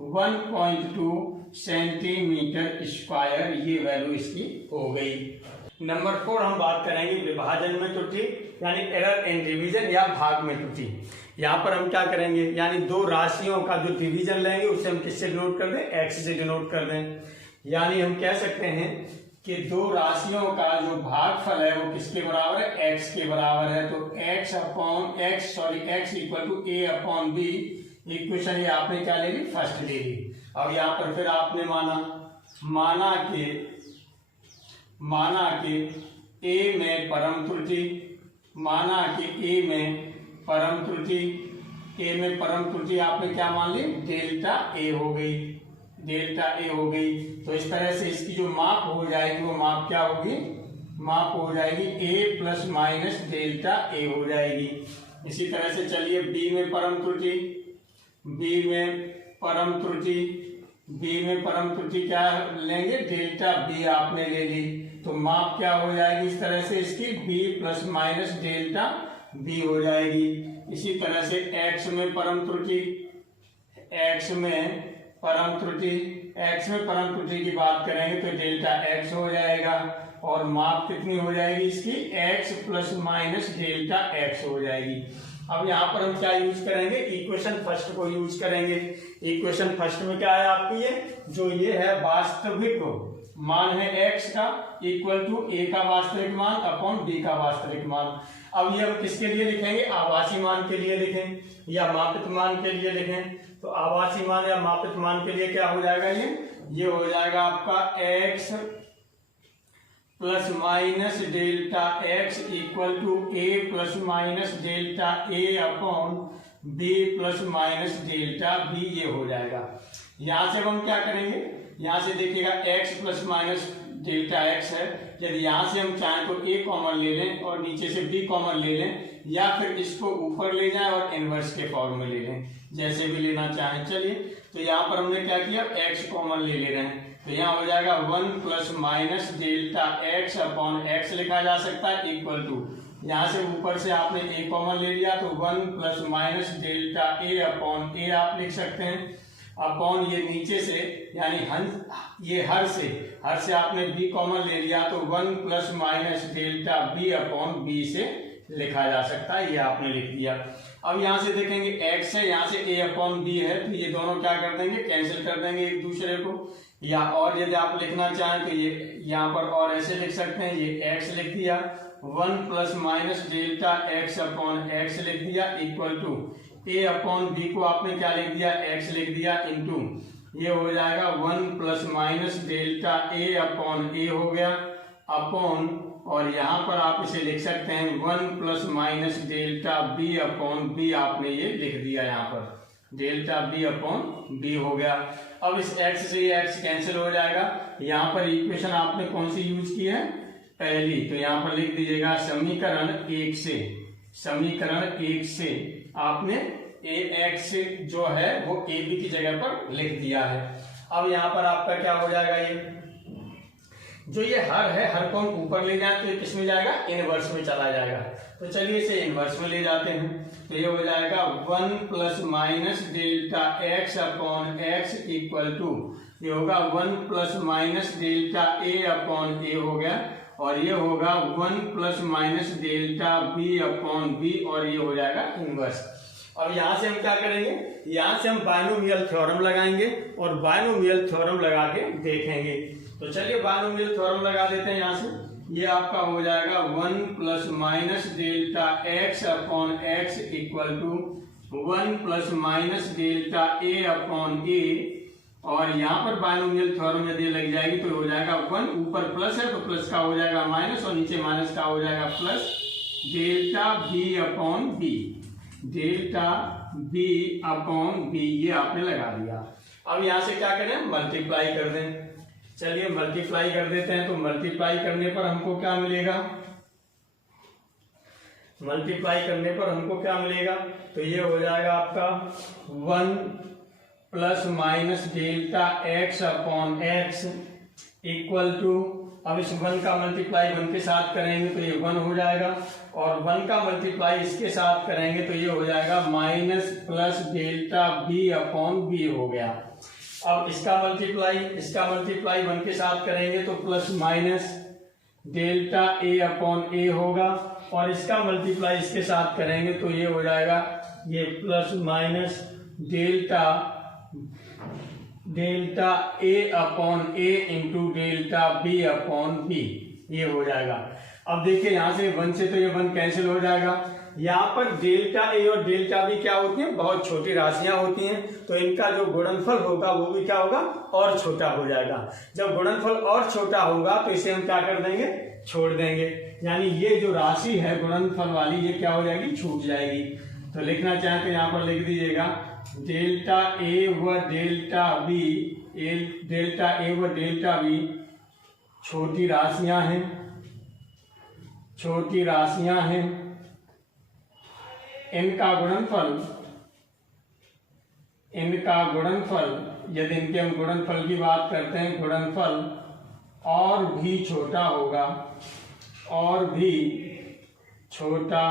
1.2 सेंटीमीटर स्क्वायर, ये वैल्यू इसकी हो गई। नंबर 4 हम बात करेंगे विभाजन में त्रुटि यानी एरर इन डिवीजन या भाग में त्रुटि। यहाँ पर हम क्या करेंगे, यानी दो राशियों का जो डिवीजन लेंगे उसे हम किससे डिनोट कर दें, x से डिनोट कर दें। यानी हम कह सकते हैं कि दो राशियों का जो भागफल है वो किसके बराबर है, x के बराबर है। तो x equal to a upon b। Equation ये आपने क्या ले ली, फर्स्ट ले ली। अब यहाँ पर फिर आपने माना कि a में परम त्रुटि, a में परम त्रुटि आपने क्या मान ली, डेल्टा ए हो गई। तो इस तरह से इसकी जो माप हो जाएगी वो माप क्या होगी, माप हो जाएगी a plus minus delta A हो जाएगी। इसी तरह से चलिए b में परम त्रुटि क्या लेंगे, डेल्टा b आपने ले ली, तो माप क्या हो जाएगी इस तरह से इसकी b plus minus delta b हो जाएगी। इसी तरह से x में परम त्रुटि की बात करेंगे तो डेल्टा x हो जाएगा और माप कितनी हो जाएगी इसकी, x plus minus delta x हो जाएगी। अब यहाँ पर हम क्या यूज करेंगे, इक्वेशन फर्स्ट को यूज करेंगे। इक्वेशन फर्स्ट में क्या है आपकी, ये है वास्तविक मान है x का इक्वल टू a का वास्तविक मान अपॉन b का वास्तविक मान। अब ये हम किसके लिए लिखेंगे, आभासी मान के लिए लिखें या मापित मान के लिए लिखें। तो आभासी मान या मापित मान के लिए क्या हो जाएगा, ये हो जाएगा आपका x plus minus delta x equal to a plus minus delta a upon b plus minus delta b, ये हो जाएगा। यहां से हम क्या करेंगे, यहां से देखिएगा x plus minus delta x है, यदि यहां से हम चाहें तो a कॉमन ले लें और नीचे से b कॉमन ले लें या फिर इसको ऊपर ले जाएं और इनवर्स के फॉर्म में ले लें, जैसे भी लेना चाहें। चलिए तो यहाँ पर हमने क्या किया, x कॉमन ले रहे हैं, तो यहाँ हो जाएगा 1 plus minus delta x upon x लिखा जा सकता है इक्वल टू, यहाँ से ऊपर से आपने a कॉमन ले लिया तो 1 plus minus delta a upon a आप लिख सकते हैं, अपॉन ये नीचे से यानी ये हर से आपने b कॉमन ले लिया तो 1 plus minus delta b upon b से लिखा जा सकता है, ये आपने लिख दिया। अब यहाँ से देखेंगे x है, यहाँ से a अपॉन b है, तो ये दोनों क्या कर देंगे, कैंसिल कर देंगे एक दूसरे को। या और यदि आप लिखना चाहें तो ये यहाँ पर और ऐसे लिख सकते हैं, ये x लिख दिया, 1 plus minus delta x upon x लिख दिया equal to a upon b को आपने क्या लिख दिया, x लिख दिया इंटू ये हो जाएगा 1 plus minus delta a upon a हो गया अपॉन, और यहाँ पर आप इसे लिख सकते हैं 1 plus minus delta b upon b, आपने ये लिख दिया यहाँ पर डेल्टा b अपॉन b हो गया। अब इस x से ये x कैंसिल हो जाएगा। यहाँ पर इक्वेशन आपने कौन सी यूज की है, पहली, तो यहाँ पर लिख दीजिएगा समीकरण 1 से आपने ax जो है वो ab की जगह पर लिख दिया है। अब यहाँ पर आपका क्या हो जाएगा, ये जो ये हर है, हर को हम ऊपर ले जाए तो ये किस में जाएगा, इनवर्स में चला जाएगा। तो चलिए इसे इनवर्स में ले जाते हैं। तो ये हो जाएगा 1 plus minus delta X upon X equal to, ये होगा 1 plus minus delta A upon A हो गया, और ये होगा 1 plus minus delta B upon B, और ये हो जाएगा इनवर्स। अब यहाँ से हम क्या करेंगे, यहाँ से हम बायनोमियल थ्योरम लगाएंगे और बायनोमियल थ्योरम लगा के देखेंगे। तो चलिए बायनोमियल थ्योरम लगा देते हैं। यहाँ से ये आपका हो जाएगा 1 plus minus delta X upon X equal to 1 plus minus delta A upon A, और यहाँ पर बायनोमियल थ्योरम यदि लग जाएगी तो हो जाएगा 1, ऊपर प्लस है तो प्लस का हो जाएगा माइनस, और नीचे माइनस का हो जाएगा plus, delta B upon B, delta B upon B, ये आपने लगा दिया। अब यहां से क्या करें, मल्टीप्लाई कर दें। चलिए मल्टीप्लाई कर देते हैं। तो मल्टीप्लाई करने पर हमको क्या मिलेगा, मल्टीप्लाई करने पर हमको क्या मिलेगा, तो ये हो जाएगा आपका 1 plus minus delta X upon X equal to, अब इस 1 का मल्टीप्लाई 1 के साथ करेंगे तो ये 1 हो जाएगा, और 1 का मल्टीप्लाई इसके साथ करेंगे तो ये हो जाएगा minus plus delta B upon B हो गया। अब इसका मल्टीप्लाई 1 के साथ करेंगे तो plus minus delta A upon ए होगा, और इसका मल्टीप्लाई इसके साथ करेंगे तो ये हो जाएगा ये plus minus delta A upon A into delta B upon B, ये हो जाएगा। अब देखिए यहाँ से 1 से तो ये 1 कैंसिल हो जाएगा। यहाँ पर डेल्टा ए और डेल्टा बी क्या होती हैं, बहुत छोटी राशियां होती हैं, तो इनका जो गुणनफल होगा वो भी क्या होगा, और छोटा हो जाएगा। जब गुणनफल और छोटा होगा तो इसे हम क्या कर देंगे, छोड़ देंगे, यानी ये जो राशि है गुणनफल वाली ये क्या हो जाएगी, छूट जाएगी। तो लिखना चाहें तो यहाँ पर लिख दीजिएगा डेल्टा ए व डेल्टा बी, डेल्टा ए व डेल्टा बी छोटी राशियां हैं, छोटी राशियां हैं, इनका गुणनफल यदि इनके हम गुणनफल की बात करते हैं, गुणनफल और भी छोटा होगा, और भी छोटा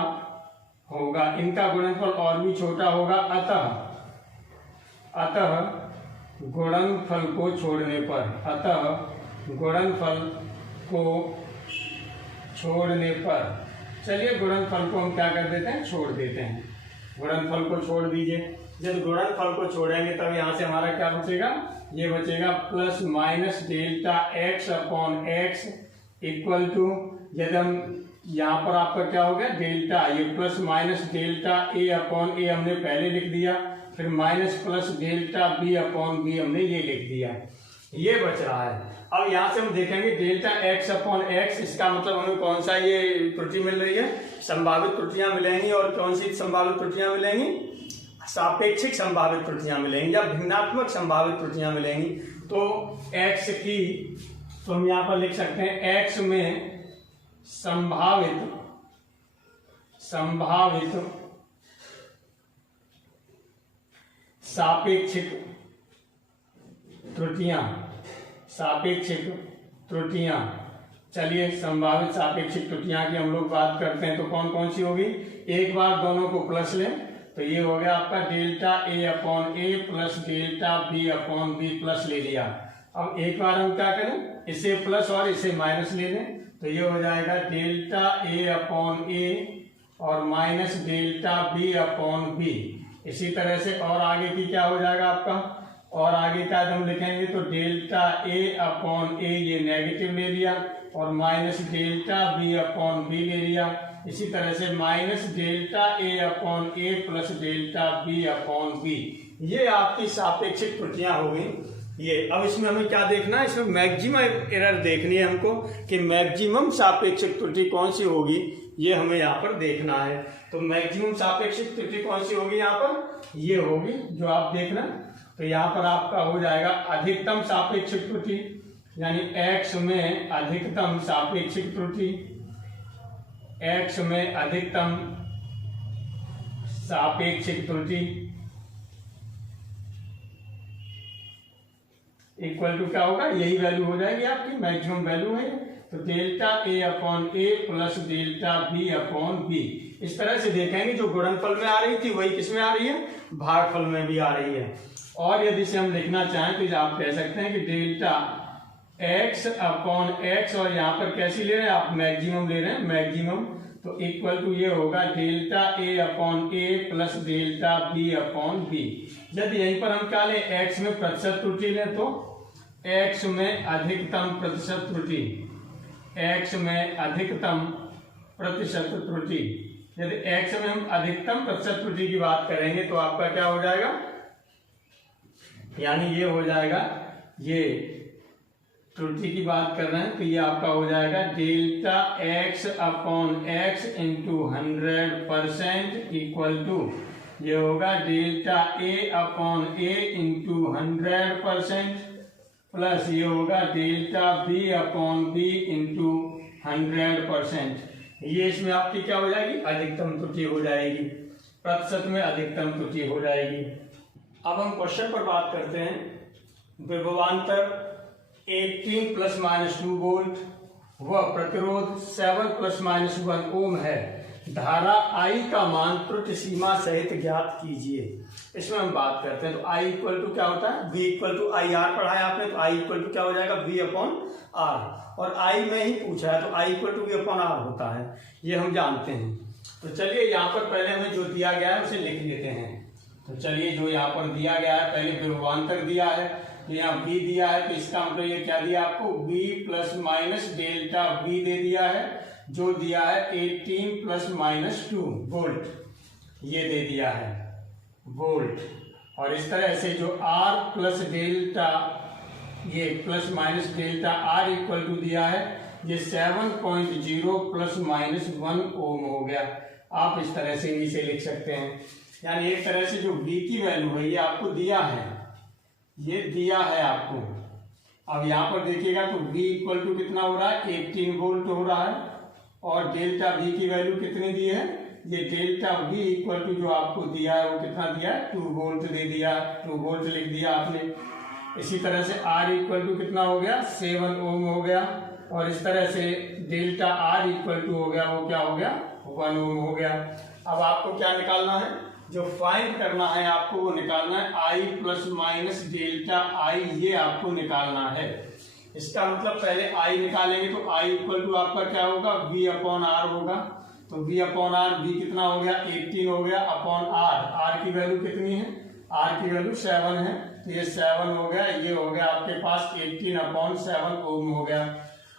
होगा, इनका गुणनफल और भी छोटा होगा, अतः गुणनफल को छोड़ने पर, चलिए गुणनफल को हम क्या कर देते हैं, छोड़ देते हैं। गुणनफल को छोड़ दीजिए। जब गुणनफल को छोड़ेंगे तब यहाँ से हमारा क्या बचेगा, ये बचेगा plus minus delta X upon X equal to, यदि हम यहाँ पर आपका क्या हो गया, डेल्टा, ये plus minus delta A upon A हमने पहले लिख दिया, फिर minus plus delta B upon B हमने ये लिख दिया, ये बच रहा है। अब यहाँ से हम देखेंगे डेल्टा एक्स अपॉन एक्स, इसका मतलब हमें कौन सा ये त्रुटि मिल रही है, संभावित त्रुटियां मिलेंगी, और कौन सी संभावित त्रुटियां मिलेंगी, सापेक्षिक संभावित त्रुटियां मिलेंगी या भिन्नात्मक संभावित त्रुटियां मिलेंगी। तो x की, तो हम यहाँ पर लिख सकते हैं x में संभावित सापेक्षिक त्रुटियां, चलिए संभावित सापेक्षिक त्रुटियां की हम लोग बात करते हैं तो कौन कौन सी होगी। एक बार दोनों को प्लस लें तो ये हो गया आपका delta A upon A plus delta B upon B, plus ले लिया। अब एक बार हम क्या करें, इसे प्लस और इसे माइनस ले लें तो ये हो जाएगा डेल्टा ए अपॉन ए और minus delta B upon B. इसी तरह से और आगे की क्या हो जाएगा आपका, और आगे का हम लिखेंगे तो डेल्टा ए अपॉन ए, ये नेगेटिव ले लिया, और minus delta B upon B ले लिया। इसी तरह से minus delta A upon A plus delta B upon B, ये आपकी सापेक्षिक त्रुटियां हो गई। ये अब इसमें हमें क्या देखना है, इसमें मैक्सिमम एरर देखनी है हमको कि मैक्सिमम सापेक्षिक त्रुटि कौन सी होगी, ये हमें यहाँ पर देखना है। तो मैक्सिमम सापेक्षिक त्रुटि कौन सी होगी, यहाँ पर ये होगी जो आप देखना। तो यहाँ पर आपका हो जाएगा अधिकतम सापेक्षिक त्रुटि, यानी x में अधिकतम सापेक्षिक त्रुटि, x में अधिकतम सापेक्षिक त्रुटि इक्वल टू क्या होगा, यही वैल्यू हो जाएगी आपकी, मैक्सिमम वैल्यू है। तो delta A upon A plus delta B upon B, इस तरह से देखेंगे जो गुणनफल में आ रही थी वही किस में आ रही है, भागफल में भी आ रही है। और यदि से हम लिखना चाहें तो आप कह सकते हैं कि डेल्टा एक्स अपॉन एक्स, और यहाँ पर कैसी ले रहे हैं आप, मैक्सिमम ले रहे हैं, मैक्सिमम, तो इक्वल टू ये होगा delta A upon A plus delta B upon B. यदि यहीं पर हम क्या लें, एक्स में प्रतिशत त्रुटि लें तो एक्स में अधिकतम प्रतिशत त्रुटि, एक्स में अधिकतम प्रतिशत त्रुटि, यदि एक्स में हम अधिकतम प्रतिशत त्रुटि की बात करेंगे तो आपका क्या हो जाएगा, यानी ये हो जाएगा, ये त्रुटि की बात कर रहे हैं तो ये आपका हो जाएगा delta X upon X into 100% equal to, ये होगा delta A upon A into 100% plus ये होगा delta B upon B into 100%। ये इसमें आपकी क्या हो जाएगी, अधिकतम त्रुटि हो जाएगी, प्रतिशत में अधिकतम त्रुटि हो जाएगी। अब हम क्वेश्चन पर बात करते हैं। विभवांतर 18 प्लस माइनस 2 वोल्ट व प्रतिरोध 7 प्लस माइनस 1 ओम है, धारा I का मान त्रुटि सीमा सहित ज्ञात कीजिए। इसमें हम बात करते हैं तो I इक्वल टू क्या होता है, V equal to I R पढ़ा है आपने, तो I इक्वल टू क्या हो जाएगा, V अपॉन आर, और I में ही पूछा है तो I equal to V upon R होता है, ये हम जानते हैं। तो चलिए यहाँ पर पहले हमें जो दिया गया है उसे लिख लेते हैं। तो चलिए जो यहाँ पर दिया गया है, पहले विभवांतर दिया है, यहाँ V दिया है, तो इसका मतलब ये क्या दिया आपको, V plus minus delta V दे दिया है, जो दिया है 18 प्लस माइनस 2 वोल्ट, ये दे दिया है वोल्ट। और इस तरह से जो R प्लस डेल्टा, ये plus minus delta R equal to दिया है, ये 7.0 प्लस माइनस 1 ओम हो गया। आप इस तरह से इसे लिख सकते हैं, यानी एक तरह से जो V की वैल्यू है ये आपको दिया है, ये दिया है आपको। अब यहाँ पर देखिएगा तो V इक्वल टू कितना हो रहा है, 18 वोल्ट हो रहा है, और डेल्टा V की वैल्यू कितनी दी है, ये डेल्टा V इक्वल टू जो आपको दिया है वो कितना दिया है, 2 वोल्ट दे दिया, 2 वोल्ट लिख दिया आपने। इसी तरह से R इक्वल टू कितना हो गया, 7 ओम हो गया, और इस तरह से डेल्टा R इक्वल टू हो गया, वो क्या हो गया, 1 ओम हो गया। अब आपको क्या निकालना है, जो फाइंड करना है आपको वो निकालना है I plus minus delta I, ये आपको निकालना है। इसका मतलब पहले I निकालेंगे तो I इक्वल टू आपका क्या होगा, V अपॉन R होगा, तो V अपॉन R, V कितना हो गया, 18 हो गया, अपॉन R, R की वैल्यू कितनी है, R की वैल्यू 7 है, तो ये 7 हो गया, ये हो गया आपके पास 18 अपॉन 7 ओम हो गया।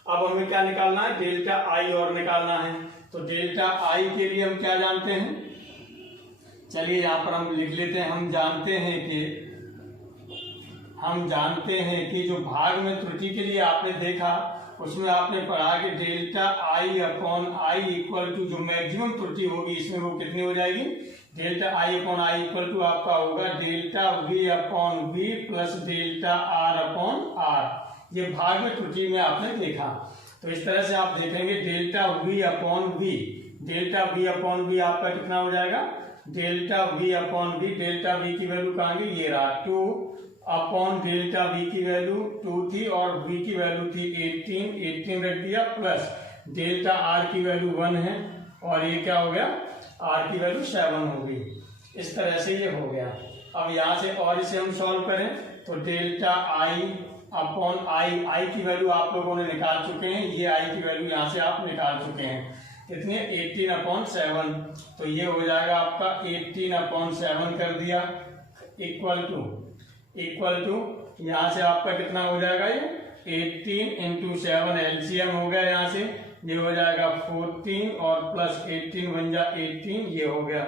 अब हमें क्या निकालना है, डेल्टा I और निकालना है। तो डेल्टा I के लिए हम क्या जानते हैं, चलिए यहाँ पर हम लिख लेते हैं। हम जानते हैं कि जो भाग में त्रुटि के लिए आपने देखा उसमें आपने पढ़ा कि delta I upon I equal to जो मैक्सिमम त्रुटि होगी इसमें वो कितनी हो जाएगी, delta I upon I equal to आपका होगा delta V upon V plus delta R upon R। ये भाग में त्रुटि में आपने देखा, तो इस तरह से आप देखेंगे delta V upon V, delta V upon V आपका कितना हो जाएगा, delta V upon V, delta V की वैल्यू कहाँ गई, ये रहा 2 अपॉन डेल्टा V की वैल्यू 2 थी और V की वैल्यू थी 18 रख दिया, प्लस डेल्टा R की वैल्यू 1 है और ये क्या हो गया, R की वैल्यू 7 होगी। इस तरह से ये हो गया। अब यहाँ से और इसे हम सॉल्व करें तो डेल्टा I अपॉन I की वैल्यू आप लोगों ने निकाल चुके हैं, ये I की वैल्यू यहाँ से आप निकाल चुके हैं, कितनी है 18 अपॉन 7, तो ये हो जाएगा आपका 18 अपॉन 7 कर दिया, इक्वल टू यहाँ से आपका कितना हो जाएगा, ये 18 इंटू 7 एलसीएम हो गया, यहाँ से ये हो जाएगा 14 और प्लस 18 बन जा 18, ये हो गया,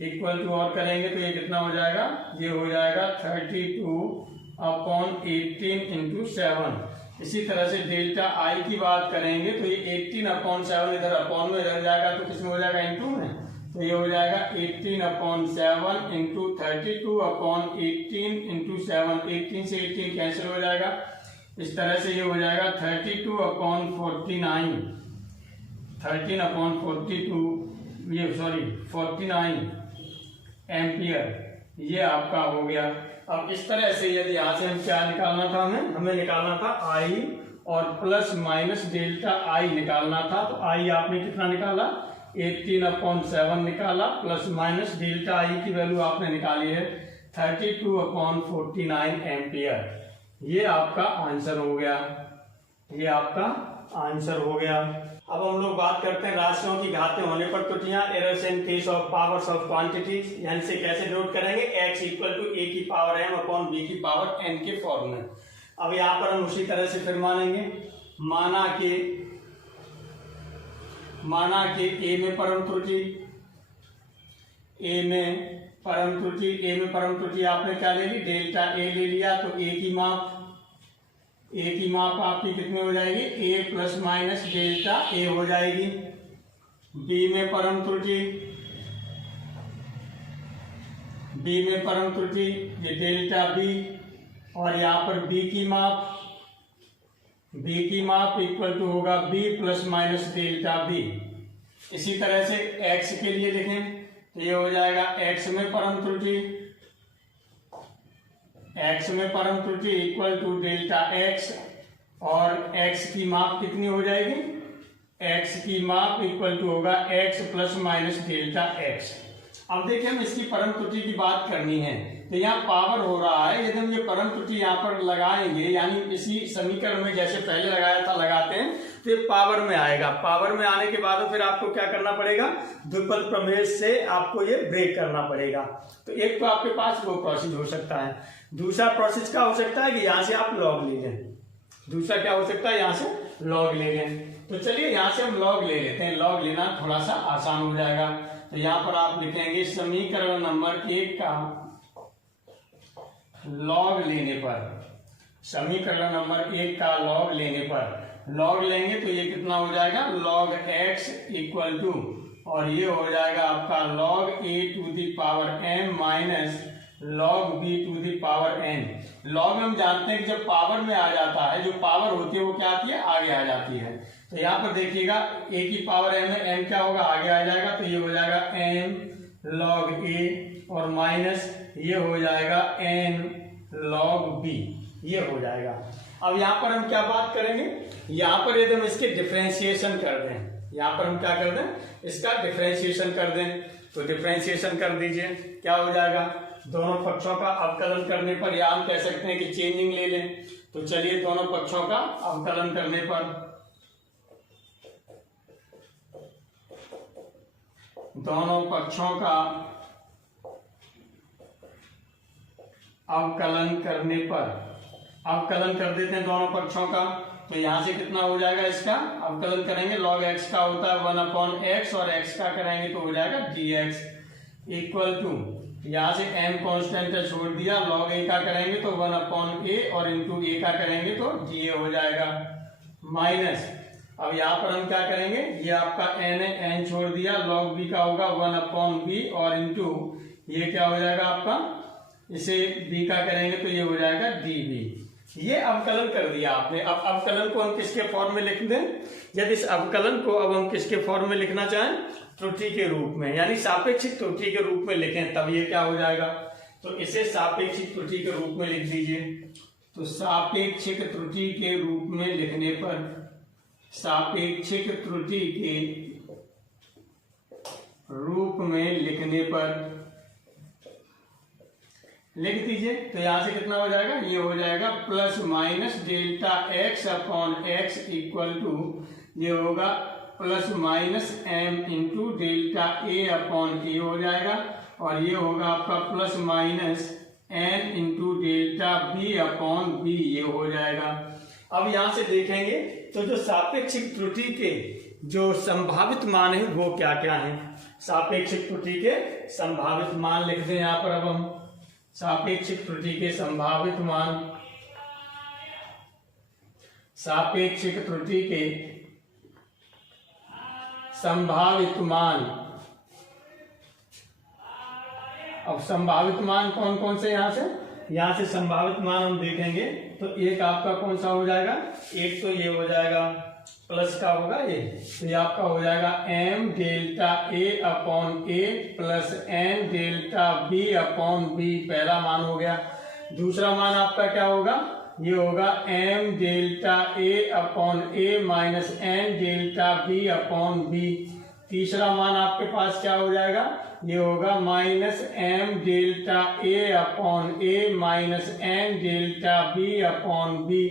इक्वल टू और करेंगे तो ये कितना हो जाएगा, ये हो जाएगा 32 अपॉन 18 इंटू 7। इसी तरह से डेल्टा I की बात करेंगे तो ये 18 अपॉन 7 इधर अपॉन में इधर जाएगा तो किसमें हो जाएगा, इंटू में, तो ये हो जाएगा 18 अपॉन 7 इंटू 32 अपॉन 18 इंटू 7, 18 से 18 कैंसिल हो जाएगा, इस तरह से ये हो जाएगा 32 अपॉन 49, 13 अपॉन 42, ये सॉरी 49 एम्पियर। ये आपका हो गया। अब इस तरह से यदि यहाँ से हम क्या निकालना था, हमें निकालना था आई और प्लस माइनस डेल्टा आई निकालना था। तो आई आपने कितना निकाला, 18/7 निकाला, प्लस माइनस डेल्टा आई की वैल्यू आपने निकाली है 32/49 एम्पियर। ये आपका आंसर हो गया, ये आपका आंसर हो गया। अब हम लोग बात करते हैं राशियों की घातें होने पर त्रुटियां, errors in case of powers of quantities. यानी से कैसे नोट करेंगे, x इक्वल टू a की पावर m अपॉन b की पावर n के फॉर्म में। अब यहाँ पर हम उसी तरह से फिर मानेंगे, माना कि a में परम त्रुटि, a में परम त्रुटि आपने क्या ले ली, डेल्टा a ले लिया। तो a की माप आपकी कितनी हो जाएगी, a plus minus delta a हो जाएगी। b में परम त्रुटि ये डेल्टा b, और यहाँ पर b की माप इक्वल टू होगा b plus minus delta b। इसी तरह से x के लिए लिखें तो ये हो जाएगा x में परम त्रुटि इक्वल टू डेल्टा x, और x की माप कितनी हो जाएगी, x की माप इक्वल टू होगा x plus minus delta x। अब देखिए हम इसकी परम त्रुटि की बात करनी है, तो यहाँ पावर हो रहा है। यदि हम ये परम त्रुटि यहाँ पर लगाएंगे, यानी इसी समीकरण में जैसे पहले लगाया था लगाते हैं, तो ये पावर में आएगा। पावर में आने के बाद फिर आपको क्या करना पड़ेगा, द्विपद प्रमेय से आपको ये ब्रेक करना पड़ेगा। तो एक तो आपके पास वो प्रोसेस हो सकता है, दूसरा प्रोसेस क्या हो सकता है कि यहाँ से आप लॉग ले लें। दूसरा क्या हो सकता है, यहाँ से लॉग ले लें। तो चलिए यहाँ से हम लॉग ले लेते हैं, लॉग लेना थोड़ा सा आसान हो जाएगा। तो यहाँ पर आप लिखेंगे समीकरण नंबर 1 का लॉग लेने पर, समीकरण नंबर 1 का लॉग लेने पर, लॉग लेंगे तो ये कितना हो जाएगा, log x इक्वल टू, और ये हो जाएगा आपका log a to the power m minus log b to the power n। log में हम जानते हैं कि जब पावर में आ जाता है, जो पावर होती है वो क्या आती है, आगे आ जाती है। तो यहाँ पर देखिएगा a की पावर m में m क्या होगा, आगे आ जाएगा। तो ये हो जाएगा m log a और माइनस ये हो जाएगा n log b, ये हो जाएगा। अब यहाँ पर हम क्या बात करेंगे, यहाँ पर यदि हम इसके डिफरेंशिएशन कर दें, यहाँ पर हम क्या कर दें, इसका डिफरेंशिएशन कर दें। तो डिफरेंशिएशन कर दीजिए, क्या हो जाएगा, दोनों पक्षों का अवकलन करने पर, या हम कह सकते हैं कि चेंजिंग ले लें। तो चलिए दोनों पक्षों का अवकलन करने पर, दोनों पक्षों का अवकलन करने पर, अवकलन कर देते हैं दोनों पक्षों का। तो यहां से कितना हो जाएगा, इसका अवकलन करेंगे, log x का होता है 1/x, और x का करेंगे तो हो जाएगा dx इक्वल टू, यहां से m कांस्टेंट है छोड़ दिया, log a का करेंगे तो 1/a, और इंटू a का करेंगे तो dA हो जाएगा माइनस। अब यहाँ पर हम क्या करेंगे, ये आपका n है, n छोड़ दिया, log b का होगा 1/b, और इंटू ये क्या हो जाएगा आपका, इसे b का करेंगे तो ये हो जाएगा db। ये अवकलन कर दिया आपने। अब अवकलन को हम किसके फॉर्म में लिख दें, यदि इस अवकलन को अब हम किसके फॉर्म में लिखना चाहें, त्रुटि के रूप में, यानी सापेक्षिक त्रुटि के रूप में लिखें, तब ये क्या हो जाएगा। तो इसे सापेक्षिक त्रुटि के रूप में लिख दीजिए। तो सापेक्षिक त्रुटि के रूप में लिखने पर, सापेक्षिक त्रुटि के रूप में लिखने पर लिख दीजिए। तो यहां से कितना हो जाएगा, ये हो जाएगा plus minus delta x upon x equal to, ये होगा plus minus m into delta a upon a हो जाएगा, और ये होगा आपका plus minus n into delta b upon b, ये हो जाएगा। अब यहां से देखेंगे तो जो सापेक्षिक त्रुटि के जो संभावित मान है वो क्या क्या है। सापेक्षिक त्रुटि के संभावित मान लिख दें यहाँ पर। अब हम सापेक्षिक त्रुटि के संभावित मान, सापेक्षिक त्रुटि के संभावित मान। अब संभावित मान कौन कौन से, यहां से संभावित मान हम देखेंगे तो एक आपका कौन सा हो जाएगा, एक तो ये हो जाएगा प्लस का होगा ये, तो ये आपका हो जाएगा m delta a upon a plus n delta b upon b, पहला मान हो गया। दूसरा मान आपका क्या होगा, ये होगा m delta a upon a minus n delta b upon b। तीसरा मान आपके पास क्या हो जाएगा, ये होगा minus m delta a upon a minus n delta b upon b।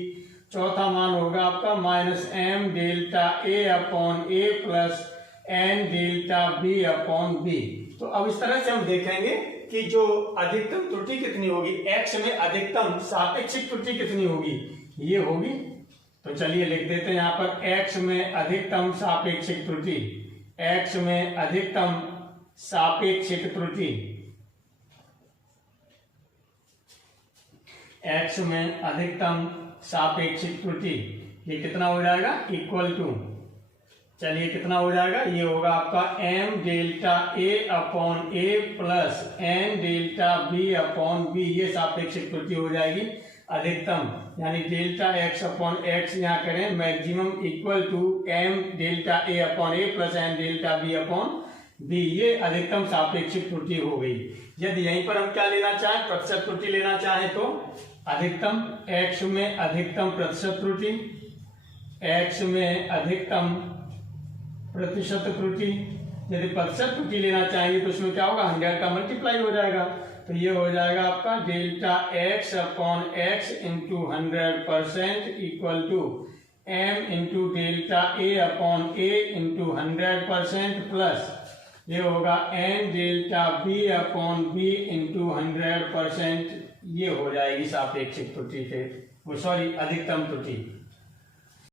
चौथा मान होगा आपका minus m delta a upon a plus n delta b upon b। तो अब इस तरह से हम देखेंगे कि जो अधिकतम त्रुटि कितनी होगी, x में अधिकतम सापेक्षिक त्रुटि कितनी होगी, ये होगी। तो चलिए लिख देते हैं यहाँ पर x में अधिकतम सापेक्षिक त्रुटि, x में अधिकतम सापेक्षिक त्रुटि, x में अधिकतम सापेक्षिक त्रुटि, ये कितना हो जाएगा, इक्वल टू, चलिए कितना हो जाएगा, ये होगा आपका m delta a upon a plus n delta b upon b, ये सापेक्षिक त्रुटि हो जाएगी अधिकतम, यानी डेल्टा x अपॉन x यहाँ करें maximum equal to m delta a upon a plus n delta b upon b, ये अधिकतम सापेक्षिक त्रुटि हो गई। यदि यहीं पर हम क्या लेना चाहें, प्रतिशत त्रुटि लेना चाहें तो अधिकतम x में अधिकतम प्रतिशत त्रुटि, x में अधिकतम प्रतिशत त्रुटि, यदि प्रतिशत त्रुटि लेना चाहेंगे तो उसमें क्या होगा, 100 का मल्टीप्लाई हो जाएगा, तो ये हो जाएगा आपका delta x upon x into 100% equal to m into delta a upon a into 100% plus ये होगा n delta b upon b into 100%, ये हो जाएगी सापेक्षिक त्रुटि के, वो सॉरी अधिकतम त्रुटि।